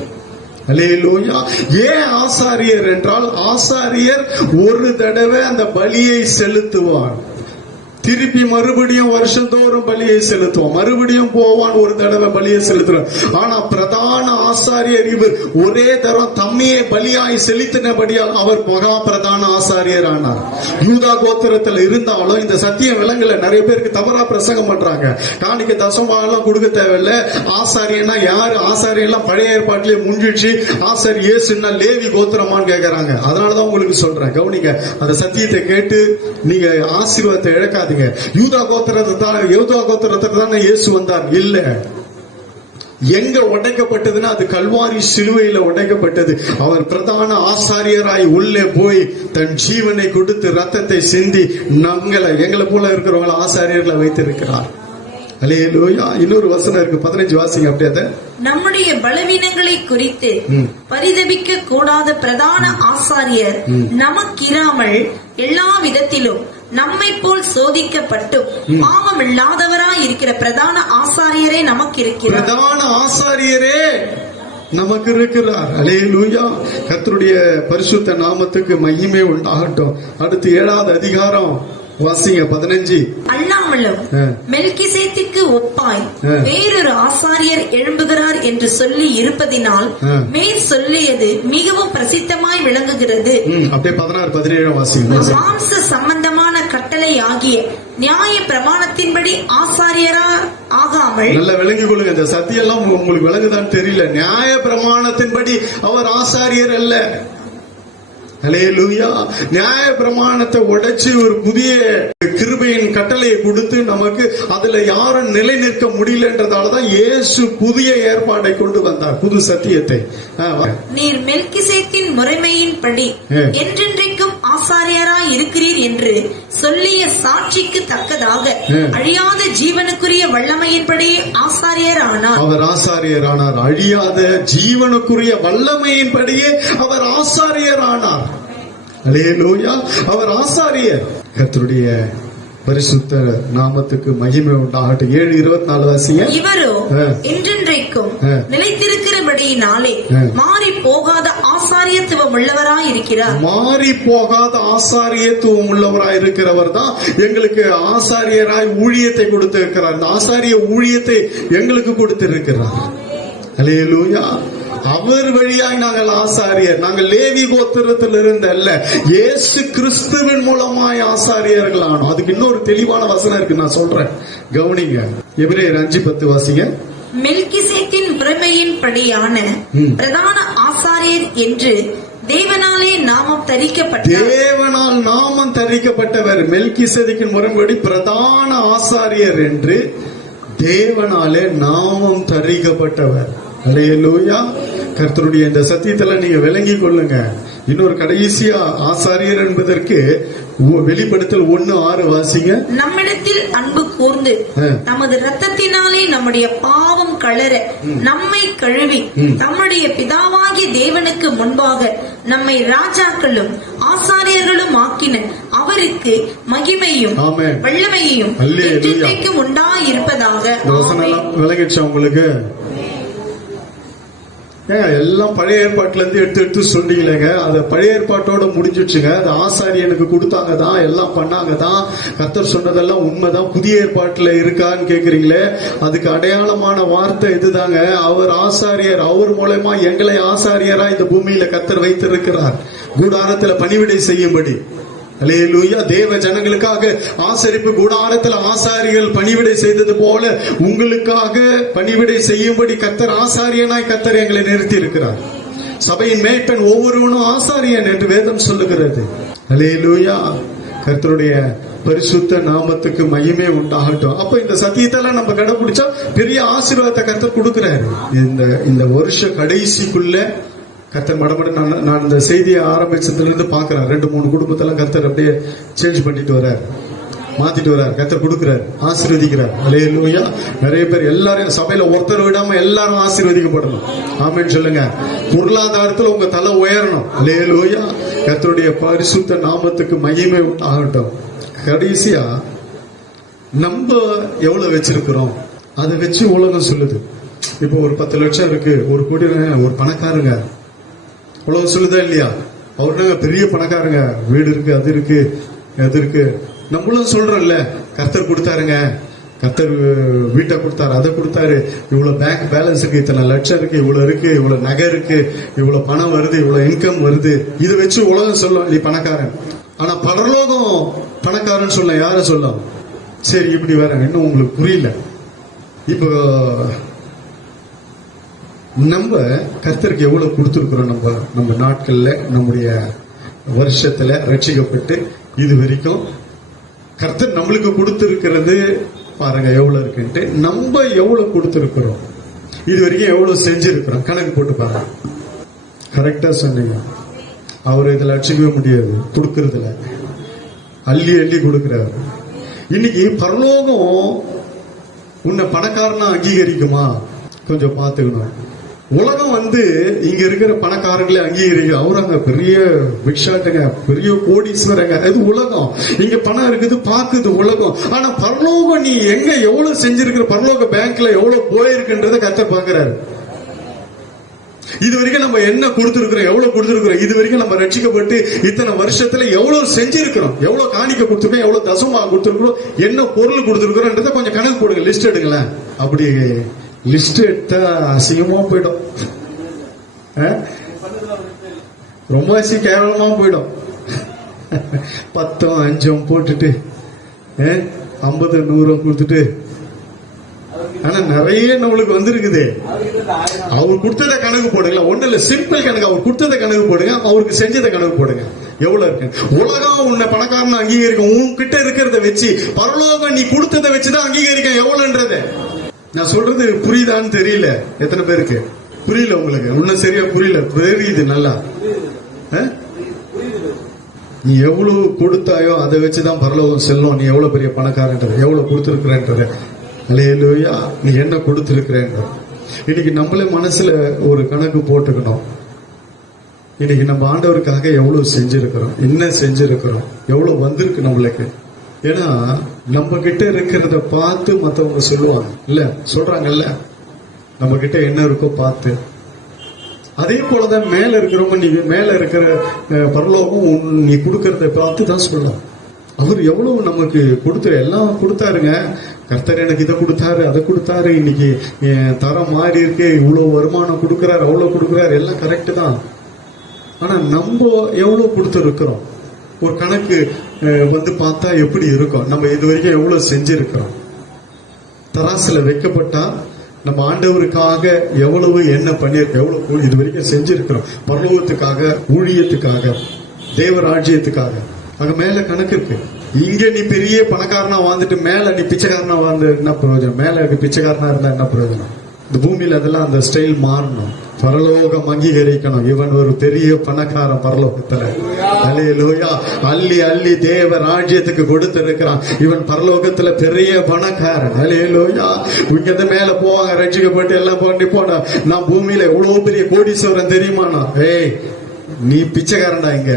அல்லேலூயா. ஏன் ஆசாரியர் என்றால், ஆசாரியர் ஒரு தடவை அந்த பலியை செலுத்துவார், திருப்பி மறுபடியும் வருஷந்தோறும் பலியை செலுத்துவோம், மறுபடியும் போவான், ஒரு தடவை பலியை செலுத்துவார். ஆனா பிரதான ஆசாரியர் இவர் ஒரே தரம் தம்மையே பலியாய் செலுத்தினபடியால் அவர் மகா பிரதான ஆசாரியர் ஆனார். யூதா கோத்திரத்தில் இருந்தாலும் இந்த சத்தியம் விலங்குல நிறைய பேருக்கு தவறா பிரசங்கம் பண்றாங்க. காணிக்க தசமாலாம் கொடுக்க தேவையில்லை, ஆசாரியனா யாரு? ஆசாரியெல்லாம் பழைய ஏற்பாட்டிலே முடிஞ்சிடுச்சு, ஆசாரியர் இயேசுன்னா லேவி கோத்திரமான்னு கேட்கறாங்க. அதனாலதான் உங்களுக்கு சொல்றேன், கவனிங்க. அந்த சத்தியத்தை கேட்டு நீங்க ஆசீர்வாதத்தை இழக்காதீங்க. நினைக்காதீங்க. யூதா கோத்திரத்தை தானே இயேசு வந்தார். இல்ல, எங்க உடைக்கப்பட்டதுன்னா அது கல்வாரி சிலுவையில உடைக்கப்பட்டது. அவர் பிரதான ஆசாரியராய் உள்ளே போய் தன் ஜீவனை கொடுத்து ரத்தத்தை சிந்தி எங்களை போல இருக்கிறவங்களை ஆசாரியர்களை வைத்திருக்கிறார். அல்லேலூயா. இன்னொரு வசனம் இருக்கு, 15 வாசிங்க அப்படியே. அதை நம்முடைய பலவீனங்களை குறித்து பரிதபிக்க கூடாத பிரதான ஆசாரியர் நமக்கிராமல் எல்லா விதத்திலும் நம்மை போல் சோதிக்கப்பட்டும் பாவம் இல்லாதவராய் இருக்கிற பிரதான ஆசாரியரே நமக்கு இருக்கிறார். பிரதான ஆசாரியரே நமக்கு இருக்கிறார். அல்லேலூயா. கர்த்தருடைய பரிசுத்த நாமத்துக்கு மகிமை உண்டாகட்டும். அடுத்து 7வது அதிகாரம் வாசிங்க, 15. அல்லாமலும் மெல்கிசேதேக்குக்கு ஒப்பாய் வேறொரு ஆசாரியர் எழும்புகிறார் என்று சொல்லி இருப்பதினால் மேற் சொல்லியது மிகவும் பிரசித்தமாய் விளங்குகிறது. அப்படியே 16, 17 வாசிங்க. மாம்ச சம்பந்தமான கட்டளை ஆகிய நியாய பிரமாணத்தின்படி ஆசாரியரா ஆகாமல், நல்ல விளங்கிக் கொள்ளுங்க. இந்த சத்தியெல்லாம் உங்களுக்கு விளங்குதான் தெரியல. நியாய பிரமாணத்தின்படி அவர் ஆசாரியர் அல்ல. அல்லேலூயா. நியாய பிரமாணத்தை உடைச்சு ஒரு புதிய கிருபையின் கட்டளையை கொடுத்து நமக்கு அதுல யாரும் நிலை நிற்க முடியலன்றதாலதான் இயேசு புதிய ஏற்பாடை கொண்டு வந்தார், புது சத்தியத்தை. நீர் மெல்கிசேதேக்கின் முறைமையின்படி என்றென்றைக்கும் ஆசாரியராய் இருக்கிறீர் என்று சொல்லிய சாட்சிக்கு தக்கதாக அழியாத ஜீவனுக்குரிய வல்லமையின்படி ஆசாரியர் ஆனார். அவர் ஆசாரியர் ஆனார். அழியாத ஜீவனுக்குரிய வல்லமையின்படியே அவர் ஆசாரியர் ஆனார். அல்லேலூயா. அவர் ஆசாரியர். கர்த்தருடைய பரிசுத்த நாமத்துக்கு மகிமை உண்டாகட்டும். 7:24 வாசிங்க. இவரோ என்றென்றைக்கும் நிலைத்திருக்கிறபடியினாலே மாறி போகாத ஆசாரியத்துவம் உள்ளவராய் இருக்கிறார். மாறி போகாத ஆசாரியத்துவம் உள்ளவராய் இருக்கிறவர் தான் எங்களுக்கு ஆசாரியராய் ஊழியத்தை கொடுத்திருக்கிறார். இந்த ஆசாரிய ஊழியத்தை எங்களுக்கு கொடுத்திருக்கிறார். அல்லேலூயா. அவர் வழியாய் நாங்கள் ஆசாரியர். நாங்கள் லேவி கோத்திரத்தில் இருந்து அல்ல, இயேசு கிறிஸ்துவின் மூலமாய் ஆசாரியர்கள் ஆனோம். அதுக்கு இன்னொரு தெளிவான வசனம் இருக்கு, நான் சொல்றேன், கவனிங்க. எபிரேயர் 5:10 வாசிங்க. மெல்கிசேதேக்கின் முறைமையின்படியான பிரதான ஆசாரியர் என்று தேவனாலே நாமம் தரிக்கப்பட்டார். தேவனால் நாமம் தரிக்கப்பட்டவர் மெல்கிசேதேக்கின் முறைப்படி பிரதான ஆசாரியர் என்று தேவனாலே நாமம் தரிக்கப்பட்டவர். அல்லேலூயா. கர்த்தருடைய இந்த சத்தியத்துல நீங்க விளங்கிக் கொள்ளுங்க. இன்னொரு கடைசியா ஆசாரியர் என்பதற்கு வெளிப்படுத்தல் 1:6 வாசிங்க. நம்மிடத்தில் அன்பு கூர்ந்து நமது இரத்தத்தினாலே நம்முடைய பாவம் கழற நம்மை கழுவி நம்முடைய பிதாவாகிய தேவனுக்கு முன்பாக நம்மை ராஜாக்களும் ஆசாரியர்களும் ஆக்கின அவருக்கு மகிமையும் வல்லமையும் என்றென்றைக்கும் உண்டாயிருப்பதாக. விளங்கிடுச்சா உங்களுக்கு? எல்லாம் பழைய ஏற்பாட்டுல இருந்து எடுத்து சொன்னீங்களேங்க. அது பழைய ஏற்பாட்டோட முடிஞ்சிடுச்சுங்க. அது ஆசாரியனுக்கு கொடுத்தாங்க தான், எல்லாம் பண்ணாங்க தான், கர்த்தர் சொன்னதெல்லாம் உண்மைதான். புதிய ஏற்பாட்டுல இருக்கான்னு கேக்குறீங்களே, அதுக்கு அடையாளமான வார்த்தை இதுதாங்க. அவர் ஆசாரியர். அவர் மூலமா எங்களை ஆசாரியரா இந்த பூமியில கர்த்தர் வைத்திருக்கிறார், கூடாரத்துல பணிவிடை செய்யும்படி. அல்லேலூயா. தேவ ஜனங்களுக்காக ஆசரிப்பு கூடாரத்தில் ஆசாரியர்கள் பணிவிடை செய்தது போல உங்களுக்காக பணிவிடை செய்யும்படி கர்த்தர் ஆசாரியனாய் கர்த்தர் எங்களை நிறுத்தி இருக்கிறார். சபையின் மேய்ப்பன் ஒவ்வொருவனும் ஆசாரியன் என்று வேதம் சொல்லுகிறது. அல்லேலூயா. கர்த்தருடைய பரிசுத்த நாமத்துக்கு மகிமை உண்டாகட்டும். அப்ப இந்த சத்தியத்தெல்லாம் நம்ம கடைபிடிச்சா பெரிய ஆசீர்வாதத்தை கர்த்தர் கொடுக்கிறாரு. இந்த வருஷ கடைசிக்குள்ள கர்த்தர் மடமட நான் இந்த செய்தியை ஆரம்பிச்சதுல இருந்து பாக்குறேன். 2-3 குடும்பத்தெல்லாம் கர்த்தர் அப்படியே சேஞ்ச் பண்ணிட்டு வர்றார், மாத்திட்டு வர்றார். கர்த்தர் கொடுக்கிறார், ஆசீர்வதிக்கிறார். அல்லேலூயா. நிறைய பேர் எல்லாரும் சபையில ஒருத்தர் விடாம எல்லாரும் ஆசீர்வதிக்கப்படணும். ஆமென் சொல்லுங்க. பொருளாதாரத்துல உங்க தலை உயரணும். அல்லேலூயா. கர்த்தருடைய பரிசுத்த நாமத்துக்கு மகிமை ஆகட்டும். கடைசியா நம்ம எவ்வளவு வச்சிருக்கிறோம் அதை வச்சு உலகம் சொல்லுது. இப்போ ஒரு 10 லட்சம் இருக்கு, ஒரு கோடி, ஒரு பணக்காரங்க உலகம் சொல்லுதா இல்லையா? அவருனாங்க பெரிய பணக்காரங்க, வீடு இருக்கு, அது இருக்கு, அது இருக்கு. நம்மளும் சொல்றோம்ல, கர்த்தர் கொடுத்தாருங்க, கர்த்தர் வீட்டை கொடுத்தாரு, அதை கொடுத்தாரு, இவ்வளவு பேங்க் பேலன்ஸ் இருக்கு, இத்தனை லட்சம் இருக்கு, இவ்வளவு இருக்கு, இவ்வளவு நகை இருக்கு, இவ்வளவு பணம் வருது, இவ்வளவு இன்கம் வருது. இதை வச்சு உலகம் சொல்லும் நீ பணக்காரன். ஆனா பரலோகம் பணக்காரன் சொல்ல யார சொல்லும்? சரி, இப்படி வேற இன்னும் உங்களுக்கு புரியல. இப்போ நம்ம கர்த்தருக்கு எவ்வளவு கொடுத்திருக்கிறோம்? நம்ம நாட்கள்ல, நம்முடைய வருஷத்துல ரட்சிக்கப்பட்டு இது வரைக்கும் கர்த்தர் நம்மளுக்கு கொடுத்திருக்கிறது பாருங்க எவ்வளவு இருக்குன்ட்டு. நம்ம எவ்வளவு கொடுத்திருக்கிறோம், இது வரைக்கும் எவ்வளவு செஞ்சிருக்கிறோம், கணக்கு போட்டு பாருங்க. கரெக்டா சொன்னீங்க. அவர் இதுல அடிச்சுக்கவே முடியாது, கொடுக்கறதுல அள்ளி அள்ளி கொடுக்கிறார். இன்னைக்கு பரலோகம் உன்னை பணக்காரனா அங்கீகரிக்குமா? கொஞ்சம் பாத்துக்கணும். உலகம் இங்க இருக்கிற பணக்காரங்களே அங்கீகரிக்கும். அவரு அங்க பெரிய பிக்ஷாட்டுங்க, பெரிய கோடீஸ்வரங்க, அது உலகம். இங்க பணம் இருக்குது பாக்குது உலகம். ஆனா பரலோகம் நீ எங்க எவ்வளவு செஞ்சிருக்கிற, பரலோக பேங்க்ல எவ்வளவு போயிருக்குன்றத கர்த்தர் பாக்குறாரு. இது வரைக்கும் நம்ம என்ன கொடுத்திருக்கிறோம், எவ்வளவு கொடுத்திருக்கிறோம், இது வரைக்கும் நம்ம ரட்சிக்கப்பட்டு இத்தனை வருஷத்துல எவ்வளவு செஞ்சிருக்கிறோம், எவ்வளவு காணிக்க கொடுத்திருக்கோம், எவ்வளவு தசமா கொடுத்திருக்கிறோம், என்ன பொருள் கொடுத்திருக்கிறோம்ன்றத கொஞ்சம் கணக்கு போடுங்க, லிஸ்ட் எடுங்களேன். அப்படி லிஸ்ட் எடுத்தா அசிங்கமா போயிடும், ரொம்ப கேவலமா போயிடும். 10 5 போட்டுட்டு 50 100 கொடுத்துட்டு, ஆனா நிறைய நம்மளுக்கு வந்திருக்குது. அவர் கொடுத்தத கணக்கு போடுங்க. ஒண்ணு இல்ல, சிம்பிள் கணக்கு. அவர் கொடுத்தத கணக்கு போடுங்க, அவருக்கு செஞ்சதை கணக்கு போடுங்க. எவ்வளவு இருக்கு? உலகம் உன்னை பணக்காரன் அங்கீகரிக்கும் உன்கிட்ட இருக்கிறத வச்சு. பரலோகம் நீ கொடுத்ததை வச்சுதான் அங்கீகரிக்கும் எவ்வளவுன்றது. நான் சொல்றது புரியுதான்னு தெரியல, எத்தனை பேருக்கு புரியல? உங்களுக்கு இன்னும் சரியா புரியல? தெரியுது நல்லா. நீ எவ்வளவு கொடுத்தாயோ அதை வச்சுதான் பரலோகம் செல்லும். நீ எவ்வளவு பெரிய பணக்காரன்றது, எவ்வளவு கொடுத்திருக்கிறன்றது. அல்லேலூயா. நீ என்ன கொடுத்திருக்கிறேன்ற. இன்னைக்கு நம்மளே மனசுல ஒரு கணக்கு போட்டுக்கணும். இன்னைக்கு நம்ம ஆண்டவருக்காக எவ்வளவு செஞ்சிருக்கிறோம், என்ன செஞ்சிருக்கிறோம், எவ்வளவு வந்திருக்கு நம்மளுக்கு. ஏன்னா நம்ம கிட்ட இருக்கிறத பார்த்து மத்தவங்க சொல்லுவாங்க இல்ல, சொல்றாங்கல்ல, நம்ம கிட்ட என்ன இருக்கோ பார்த்து. அதே போலதான் மேல இருக்கிறவங்க, நீ மேல இருக்கிற பரலோகம் நீ கொடுக்கறத பார்த்து தான் சொல்லலாம். அவர் எவ்வளவு நமக்கு கொடுத்தாரு, எல்லாம் கொடுத்தாருங்க. கர்த்தர் எனக்கு இதை கொடுத்தாரு, அதை கொடுத்தாரு, இன்னைக்கு தரம் மாறி இருக்கு, இவ்வளவு வருமானம் கொடுக்கிறாரு, அவ்வளவு கொடுக்கிறாரு, எல்லாம் கரெக்ட் தான். ஆனா நம்ம எவ்வளவு கொடுத்துருக்கிறோம், ஒரு கணக்கு பார்த்தா எப்படி இருக்கும், நம்ம இது வரைக்கும் எவ்வளவு செஞ்சிருக்கிறோம். தராசுல வைக்கப்பட்டா நம்ம ஆண்டவருக்காக எவ்வளவு என்ன பண்ணிருக்கோம், எவ்வளவு இது வரைக்கும் செஞ்சிருக்கிறோம், பரலோகத்துக்காக, ஊழியத்துக்காக, தேவராஜ்யத்துக்காக. அங்க மேல கணக்கு இருக்கு. இங்க நீ பெரிய பணக்காரனா வாழ்ந்துட்டு மேல நீ பிச்சைக்காரனா வாழ்ந்து என்ன பிரயோஜனம்? மேல பிச்சைக்காரனா இருந்தா என்ன பிரயோஜனம்? இந்த பூமியில அதெல்லாம் அந்த ஸ்டைல் மாறணும். பரலோகம் அங்கீகரிக்கணும், இவன் ஒரு பெரிய பணக்காரன் பரலோகத்துல. அல்லேலூயா. அள்ளி அள்ளி தேவ ராஜ்யத்துக்கு கொடுத்து இருக்கிறான். இவன் பரலோகத்துல பெரிய பணக்காரன். அல்லேலூயா. இங்க மேல போவாங்க, ரட்சிக்கப்பட்டு எல்லாம் பண்ணி போனா, நான் பூமியில எவ்வளவு பெரிய கோடீஸ்வரன் தெரியுமாண்ணா? ஏய், நீ பிச்சைக்காரன்டா இங்க.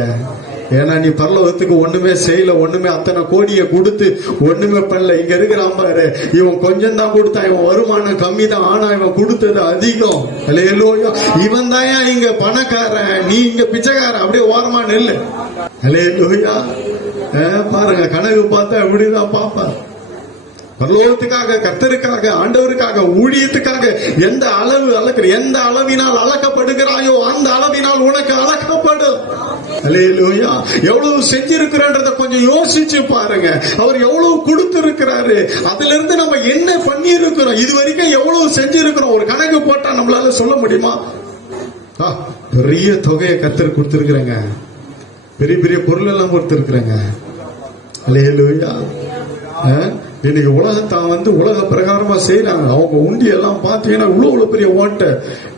ஏன்னா நீ பரலோகத்துக்கு ஒண்ணுமே செய்யல, ஒண்ணுமே அத்தனை கோடியை கொடுத்து ஒண்ணுமே பண்ணல. இங்க இருக்கிறான் பாரு, இவன் கொஞ்சம் தான் கொடுத்தான், இவன் வருமானம் கம்மி தான், ஆனா இவன் கொடுத்தது அதிகம். அல்லேலூயா. இவன் தான் இங்க பணக்காரன், நீ இங்க பிச்சைக்காரன். அப்படியே ஓரமா நெல்லு. அல்லேலூயா. பாருங்க, கணக்கு பார்த்தா இப்படிதான் பாப்பா. பரலோகத்துக்காக, கர்த்தருக்காக, ஆண்டவருக்காக, ஊழியத்துக்காக எந்த அளவு அளக்கிற, எந்த அளவினால் அளக்கப்படுகிறாயோ அந்த அளவினால் உனக்கு அளக்கப்படும். அல்லேலூயா. எவ்வளவு செஞ்சிருக்கிறன்றத கொஞ்சம் யோசிச்சு பாருங்க. அவர் எவ்வளவு கொடுத்திருக்கிறாரு, அதுல இருந்து நம்ம என்ன பண்ணி இருக்கிறோம், இது வரைக்கும் எவ்வளவு செஞ்சிருக்கிறோம், ஒரு கணக்கு போட்டா நம்மளால சொல்ல முடியுமா? பெரிய தொகையை கர்த்தர் கொடுத்திருக்கிறேங்க, பெரிய பெரிய பொருள் எல்லாம் கொடுத்திருக்கிறேங்க. அல்லேலூயா. இன்னைக்கு உலகத்தான் உலக பிரகாரமா செய்யறாங்க. அவங்க உண்டி எல்லாம் பாத்தீங்கன்னா இவ்வளவு பெரிய ஓட்டை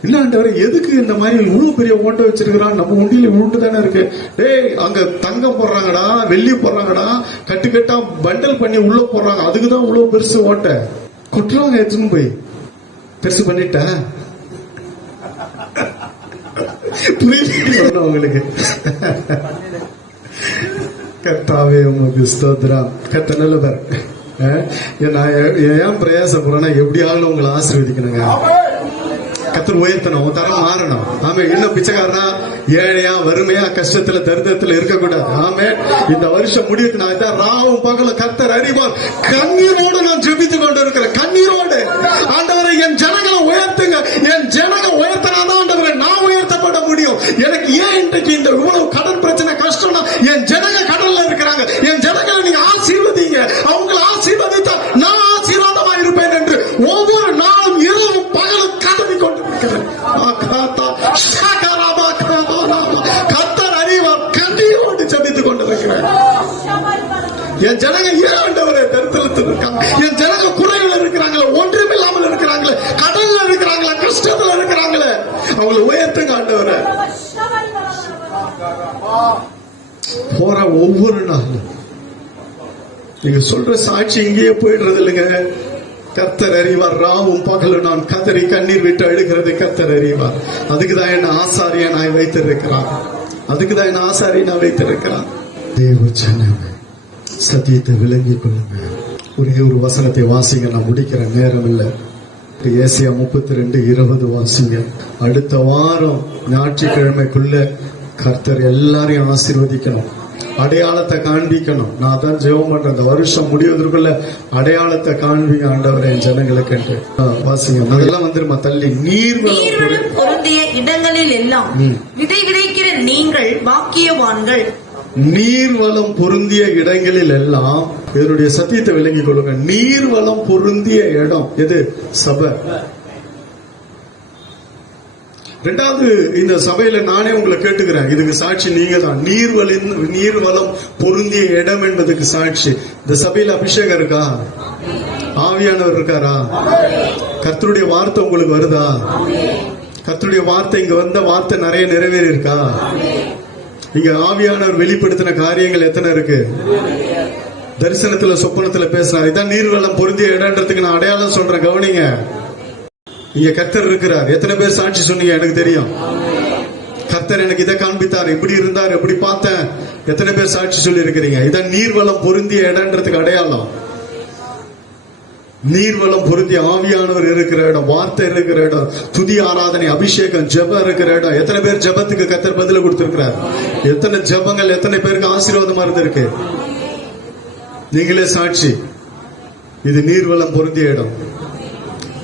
இல்லாண்டவரை எதுக்கு இந்த மாதிரி இவ்வளவு பெரிய ஓட்டை வச்சிருக்கிறான்? நம்ம உண்டியில உண்டு தானே இருக்கு. டேய், அங்க தங்கம் போடுறாங்கடா, வெள்ளி போடுறாங்கடா, கட்டுக்கட்டா பண்டல் பண்ணி உள்ள போடுறாங்க. அதுக்குதான் இவ்வளவு பெருசு ஓட்டை கொட்டுறாங்க. எடுத்துன்னு போய் பெருசு பண்ணிட்ட புரியல உங்களுக்கு? கர்த்தாவே உங்களுக்கு ஸ்தோத்திரம். கர்த்தர் நல்லவர். நான் ஏன் பிரயாசப்படுறேன்னா எப்படியாவது உங்களை ஆசீர்வதிக்கணுங்க. கர்த்தர் உயர்த்தணும், தரம் மாறணும். ஆமே. இன்னும் பிச்சைக்காரனா, ஏழையா, வறுமையா, கஷ்டத்துல, தரித்திரத்துல இருக்கக்கூடாது. ஆமே. இந்த வருஷம் முடிவுக்கு நான் இதான் ராவும் பகலும் கர்த்தர் அறிவார். கண்ணீரோடு நான் ஜெபித்துக் கொண்டு இருக்கிறேன். கண்ணீரோடு, ஆண்டவரை என் ஜனங்களை உயர்த்துங்க, என் ஜனங்களை உயர்த்தினாதான் ஆண்டவரை நான் உயர்த்தப்பட முடியும். எனக்கு ஏன் இன்றைக்கு இந்த இவ்வளவு கடன் பிரச்சனை கஷ்டம்னா, என் ஜனங்க கடல்ல இருக்கிறாங்க. என் ஜனங்களை நீங்க ஆசீர்வதிங்க. அவங்களை ஆசீர்வதித்தா நான் ஆசீர்வாதமா இருப்பேன் என்று ஒவ்வொரு நாளும் இரவும் பகலும் கதவி கொண்டிருக்கிறேன். கர்த்தர் அறிவார். கண்ணீரோடு ஜெபித்துக் கொண்டிருக்கிறேன். என் ஜனங்க போற ஒவ்வொரு நாளும் நீங்க சொல்ற சாட்சி இங்கேயே போயிடுறது இல்லைங்க. கர்த்தர் அறிவார். ராவும் பகலும் நான் கதறி கண்ணீர் விட்டு அழுகிறது கர்த்தர் அறிவார். அதுக்குதான் என்ன ஆசாரியா நான் வைத்திருக்கிறான். அதுக்குதான் என்ன ஆசாரியா நான் வைத்திருக்கிறான். தேவ ஜனமே, சத்தியத்தை விளங்கிக் கொள்ளுங்க. ஒரே ஒரு வசனத்தை வாசிங்க, நான் முடிக்கிற நேரம் இல்லை. ஏசாயா 32:20 வாசிங்க. அடுத்த வாரம் ஞாயிற்றுக்கிழமைக்குள்ள கர்த்தர் எல்லாரையும் ஆசீர்வதிக்கணும், அடையாளத்தை காண்பிக்கணும். நான் தான் ஜெபம் பண்றேன், இந்த வருஷம் முடிவதற்குள்ள அடையாளத்தை காண்பிங்க ஆண்டவரே என் ஜனங்களுக்கு என்று. வாசிங்க, அதெல்லாம் வந்துருமா தள்ளி. நீர்வளம் பொருந்திய இடங்களில் எல்லாம் விதை விதைக்கிற நீங்கள் பாக்கியவான்கள். நீர்வளம் பொருந்திய இடங்களில் எல்லாம் இதனுடைய சத்தியத்தை விளங்கிக் கொள்ளுங்க. நீர்வளம் பொருந்திய இடம் எது? சபை. ரெண்டாவது, இந்த சபையில நானே உங்களை கேட்டுக்கிறேன், இதுக்கு சாட்சி நீங்க தான். நீர்வளம் பொருந்திய இடம் என்பதுக்கு சாட்சி. இந்த சபையில அபிஷேகம் இருக்கா? ஆவியானவர் இருக்காரா? கர்த்தருடைய வார்த்தை உங்களுக்கு வருதா? கர்த்தருடைய வார்த்தை இங்க வந்த வார்த்தை நிறைய நிறைவேறி இருக்கா? இங்க ஆவியானவர் வெளிப்படுத்தின காரியங்கள் எத்தனை இருக்கு? தரிசனத்துல சொப்பனத்துல பேசினார். இதான் நீர்வளம் பொருந்திய இடன்றதுக்கு நான் அடையாளம் சொல்றேன், கவனிங்க. இங்க கர்த்தர் இருக்கிறார். எத்தனை பேர் சாட்சி சொன்னீங்க? எனக்கு தெரியும். கர்த்தர் எனக்கு இதை காண்பித்தார், இப்படி இருந்தார், எப்படி பார்த்தேன். எத்தனை பேர் சாட்சி சொல்லி இருக்கிறீங்க? இதான் நீர்வளம் பொருந்திய இடன்றதுக்கு அடையாளம். நீர்வளம் பொருந்திய ஆவியானவர் இருக்கிற இடம், வார்த்தை இருக்கிற இடம், துதி ஆராதனை, அபிஷேகம், ஜெபம் இருக்கிற இடம். எத்தனை பேர் ஜெபத்துக்கு கர்த்தர் பதில கொடுத்திருக்கிறார்? எத்தனை ஜெபங்கள் எத்தனை பேருக்கு ஆசீர்வாதமா இருந்திருக்கு? நீங்களே சாட்சி. இது நீர்வளம் பொருந்திய இடம்.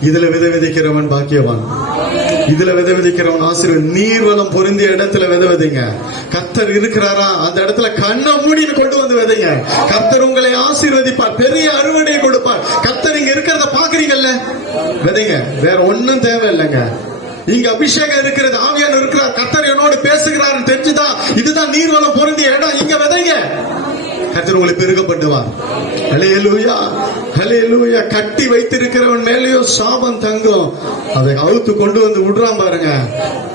இதுல விதை விதைக்கிறவன் பாக்கியவான். இதுல விதை விதைக்கிறவன் ஆசீர்வாதம். நீர்வளம் பொருந்திய இடத்துல விதை விதைங்க. கர்த்தர் இருக்கிறாரா அந்த இடத்துல கண்ணை மூடின்னு கொண்டு வந்து விதைங்க. கர்த்தர் உங்களை ஆசீர்வதிப்பார், பெரிய அறுவடையை கொடுப்பார். கர்த்தர் இங்க இருக்கிறத பாக்குறீங்கல்ல, விதைங்க. வேற ஒன்னும் தேவையில்லைங்க. இங்க அபிஷேகம் இருக்கிறது, ஆவியானவர் இருக்கிறார், கர்த்தர் என்னோடு பேசுகிறார் தெரிஞ்சுதான் இதுதான் நீர்வளம் பொருந்திய இடம். இங்க விதைங்க. கர்த்தர் உங்களை பெருகப்படுவார். ஹல்லேலூயா, ஹல்லேலூயா. கட்டி வைத்திருக்கிறவன் மேலேயோ சாபம் தங்கும். அதை அவுத்து கொண்டு வந்து விடுறான் பாருங்க,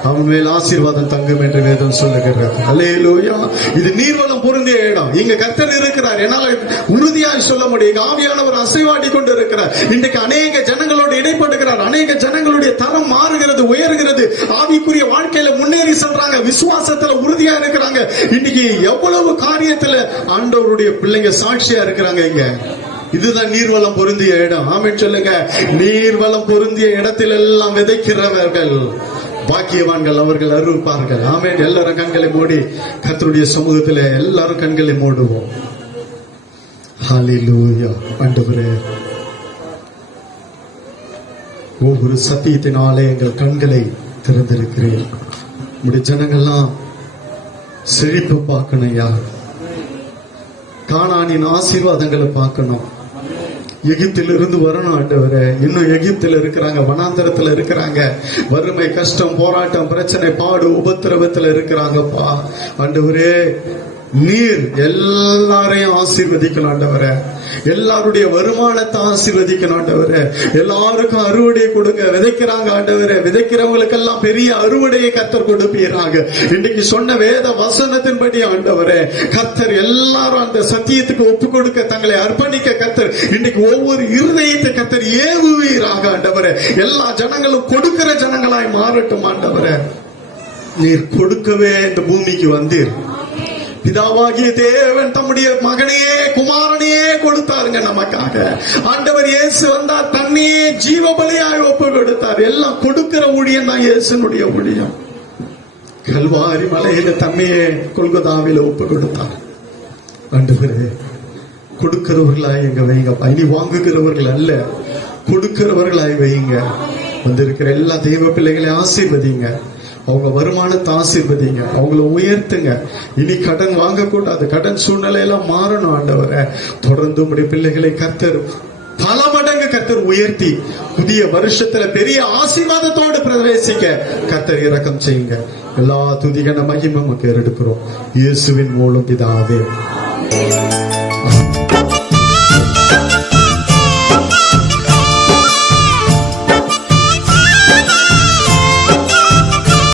அவன் மேல் ஆசீர்வாதம் தங்கும் என்று வேதம் சொல்லுகிறது. ஹல்லேலூயா. இது நீர்வளம் பொருந்திய இடம். இங்க கர்த்தர் இருக்கிறார். என்னால உறுதியாக சொல்ல முடியும். ஆவியானவர் அசைவாடி கொண்டு இருக்கிறார். இன்றைக்கு அநேக ஜனங்களோடு இடைப்படுகிறார். அநேக ஜனங்களுடைய தரம் மாறுகிறது, உயர்கிறது. ஆவிக்குரிய வாழ்க்கையில முன்னேறி செல்றாங்க, விசுவாசத்துல உறுதியா இருக்கிறாங்க. இன்னைக்கு எவ்வளவு காரியத்துல ஆண்டவருடைய பிள்ளைங்க சாட்சியா இருக்கிறாங்க. இங்க இதுதான் நீர்வளம் பொருந்திய இடம். ஆமென் சொல்லுங்க. நீர்வளம் பொருந்திய இடத்தில் எல்லாம் விதைக்கிறவர்கள் பாக்கியவான்கள், அவர்கள் அருள்பார்கள். ஆமென். எல்லாரும் கண்களை மூடி கர்த்தருடைய சமூகத்தில் எல்லாரும் கண்களை மூடுவோம். ஹல்லேலூயா. ஆண்டவரே, ஒவ்வொரு சத்தியத்தினாலே எங்கள் கண்களை திறந்திருக்கிறேன். நம்முடைய ஜனங்கள்லாம் செழிப்பு பார்க்கணும். யார் கானானின் ஆசீர்வாதங்களை பார்க்கணும். எகிப்திலிருந்து வரணும் ஆண்டவரே. இன்னும் எகிப்தில் இருக்கிறாங்க, வனாந்தரத்துல இருக்கிறாங்க, வறுமை, கஷ்டம், போராட்டம், பிரச்சனை, பாடு, உபத்திரவத்துல இருக்கிறாங்கப்பா. ஆண்டவரே, நீர் எல்லாரையும் ஆசீர்வதிக்கணும் ஆண்டவரே. எல்லாருடைய வருமானத்தை ஆசீர்வதிக்கணும் ஆண்டவரே. எல்லாருக்கும் அறுவடை கொடுங்க. விதைக்கிறாங்க ஆண்டவரே, விதைக்கிறவங்களுக்கெல்லாம் பெரிய அறுவடையை கர்த்தர் கொடுப்பீராங்க. இன்னைக்கு சொன்ன வேத வசனத்தின்படி ஆண்டவரே, கர்த்தர் எல்லாரும் அந்த சத்தியத்துக்கு ஒப்பு கொடுக்க, தங்களை அர்ப்பணிக்க கர்த்தர் இன்னைக்கு ஒவ்வொரு இருதயத்தை கர்த்தர் ஏவுவீராக ஆண்டவரே. எல்லா ஜனங்களும் கொடுக்கிற ஜனங்களாய் மாறட்டும் ஆண்டவரே. நீர் கொடுக்கவே இந்த பூமிக்கு வந்தீர். பிதாவாகிய தேவன் தம்முடைய மகனையே, குமாரனையே கொடுத்தாருங்க நமக்காக. ஆண்டவர் இயேசு வந்தார், தன்னையே ஜீவபலியாய் ஒப்பு கொடுத்தார். எல்லாம் கொடுக்கிற ஊழியம் தான் இயேசுனுடைய ஊழியம். கல்வாரி மலையில தன்னையே கொல்கத்தாவில ஒப்பு கொடுத்தார். ஆண்டவரே, கொடுக்கிறவர்களாய் எங்க வைங்க. இனி வாங்குகிறவர்கள் அல்ல, கொடுக்கிறவர்களாய் வைங்க. வந்திருக்கிற எல்லா தெய்வ பிள்ளைகளை ஆசீர்வதிங்க. அவங்க வருமானத்தை ஆசீர்வதிங்க, அவங்கள உயர்த்துங்க. இனி கடன் வாங்கக்கூடாது, கடன் சூழ்நிலையெல்லாம் மாறணும் ஆண்டவரே. தொடர்ந்து உடைய பிள்ளைகளை கர்த்தர் பல மடங்கு கர்த்தர் உயர்த்தி புதிய வருஷத்துல பெரிய ஆசீர்வாதத்தோடு பிரவேசிக்க கர்த்தர் இரக்கம் செய்யுங்க. எல்லா துதிகன மகிமை நமக்கு எடுக்கிறோம் இயேசுவின் மூலம் பிதாவே.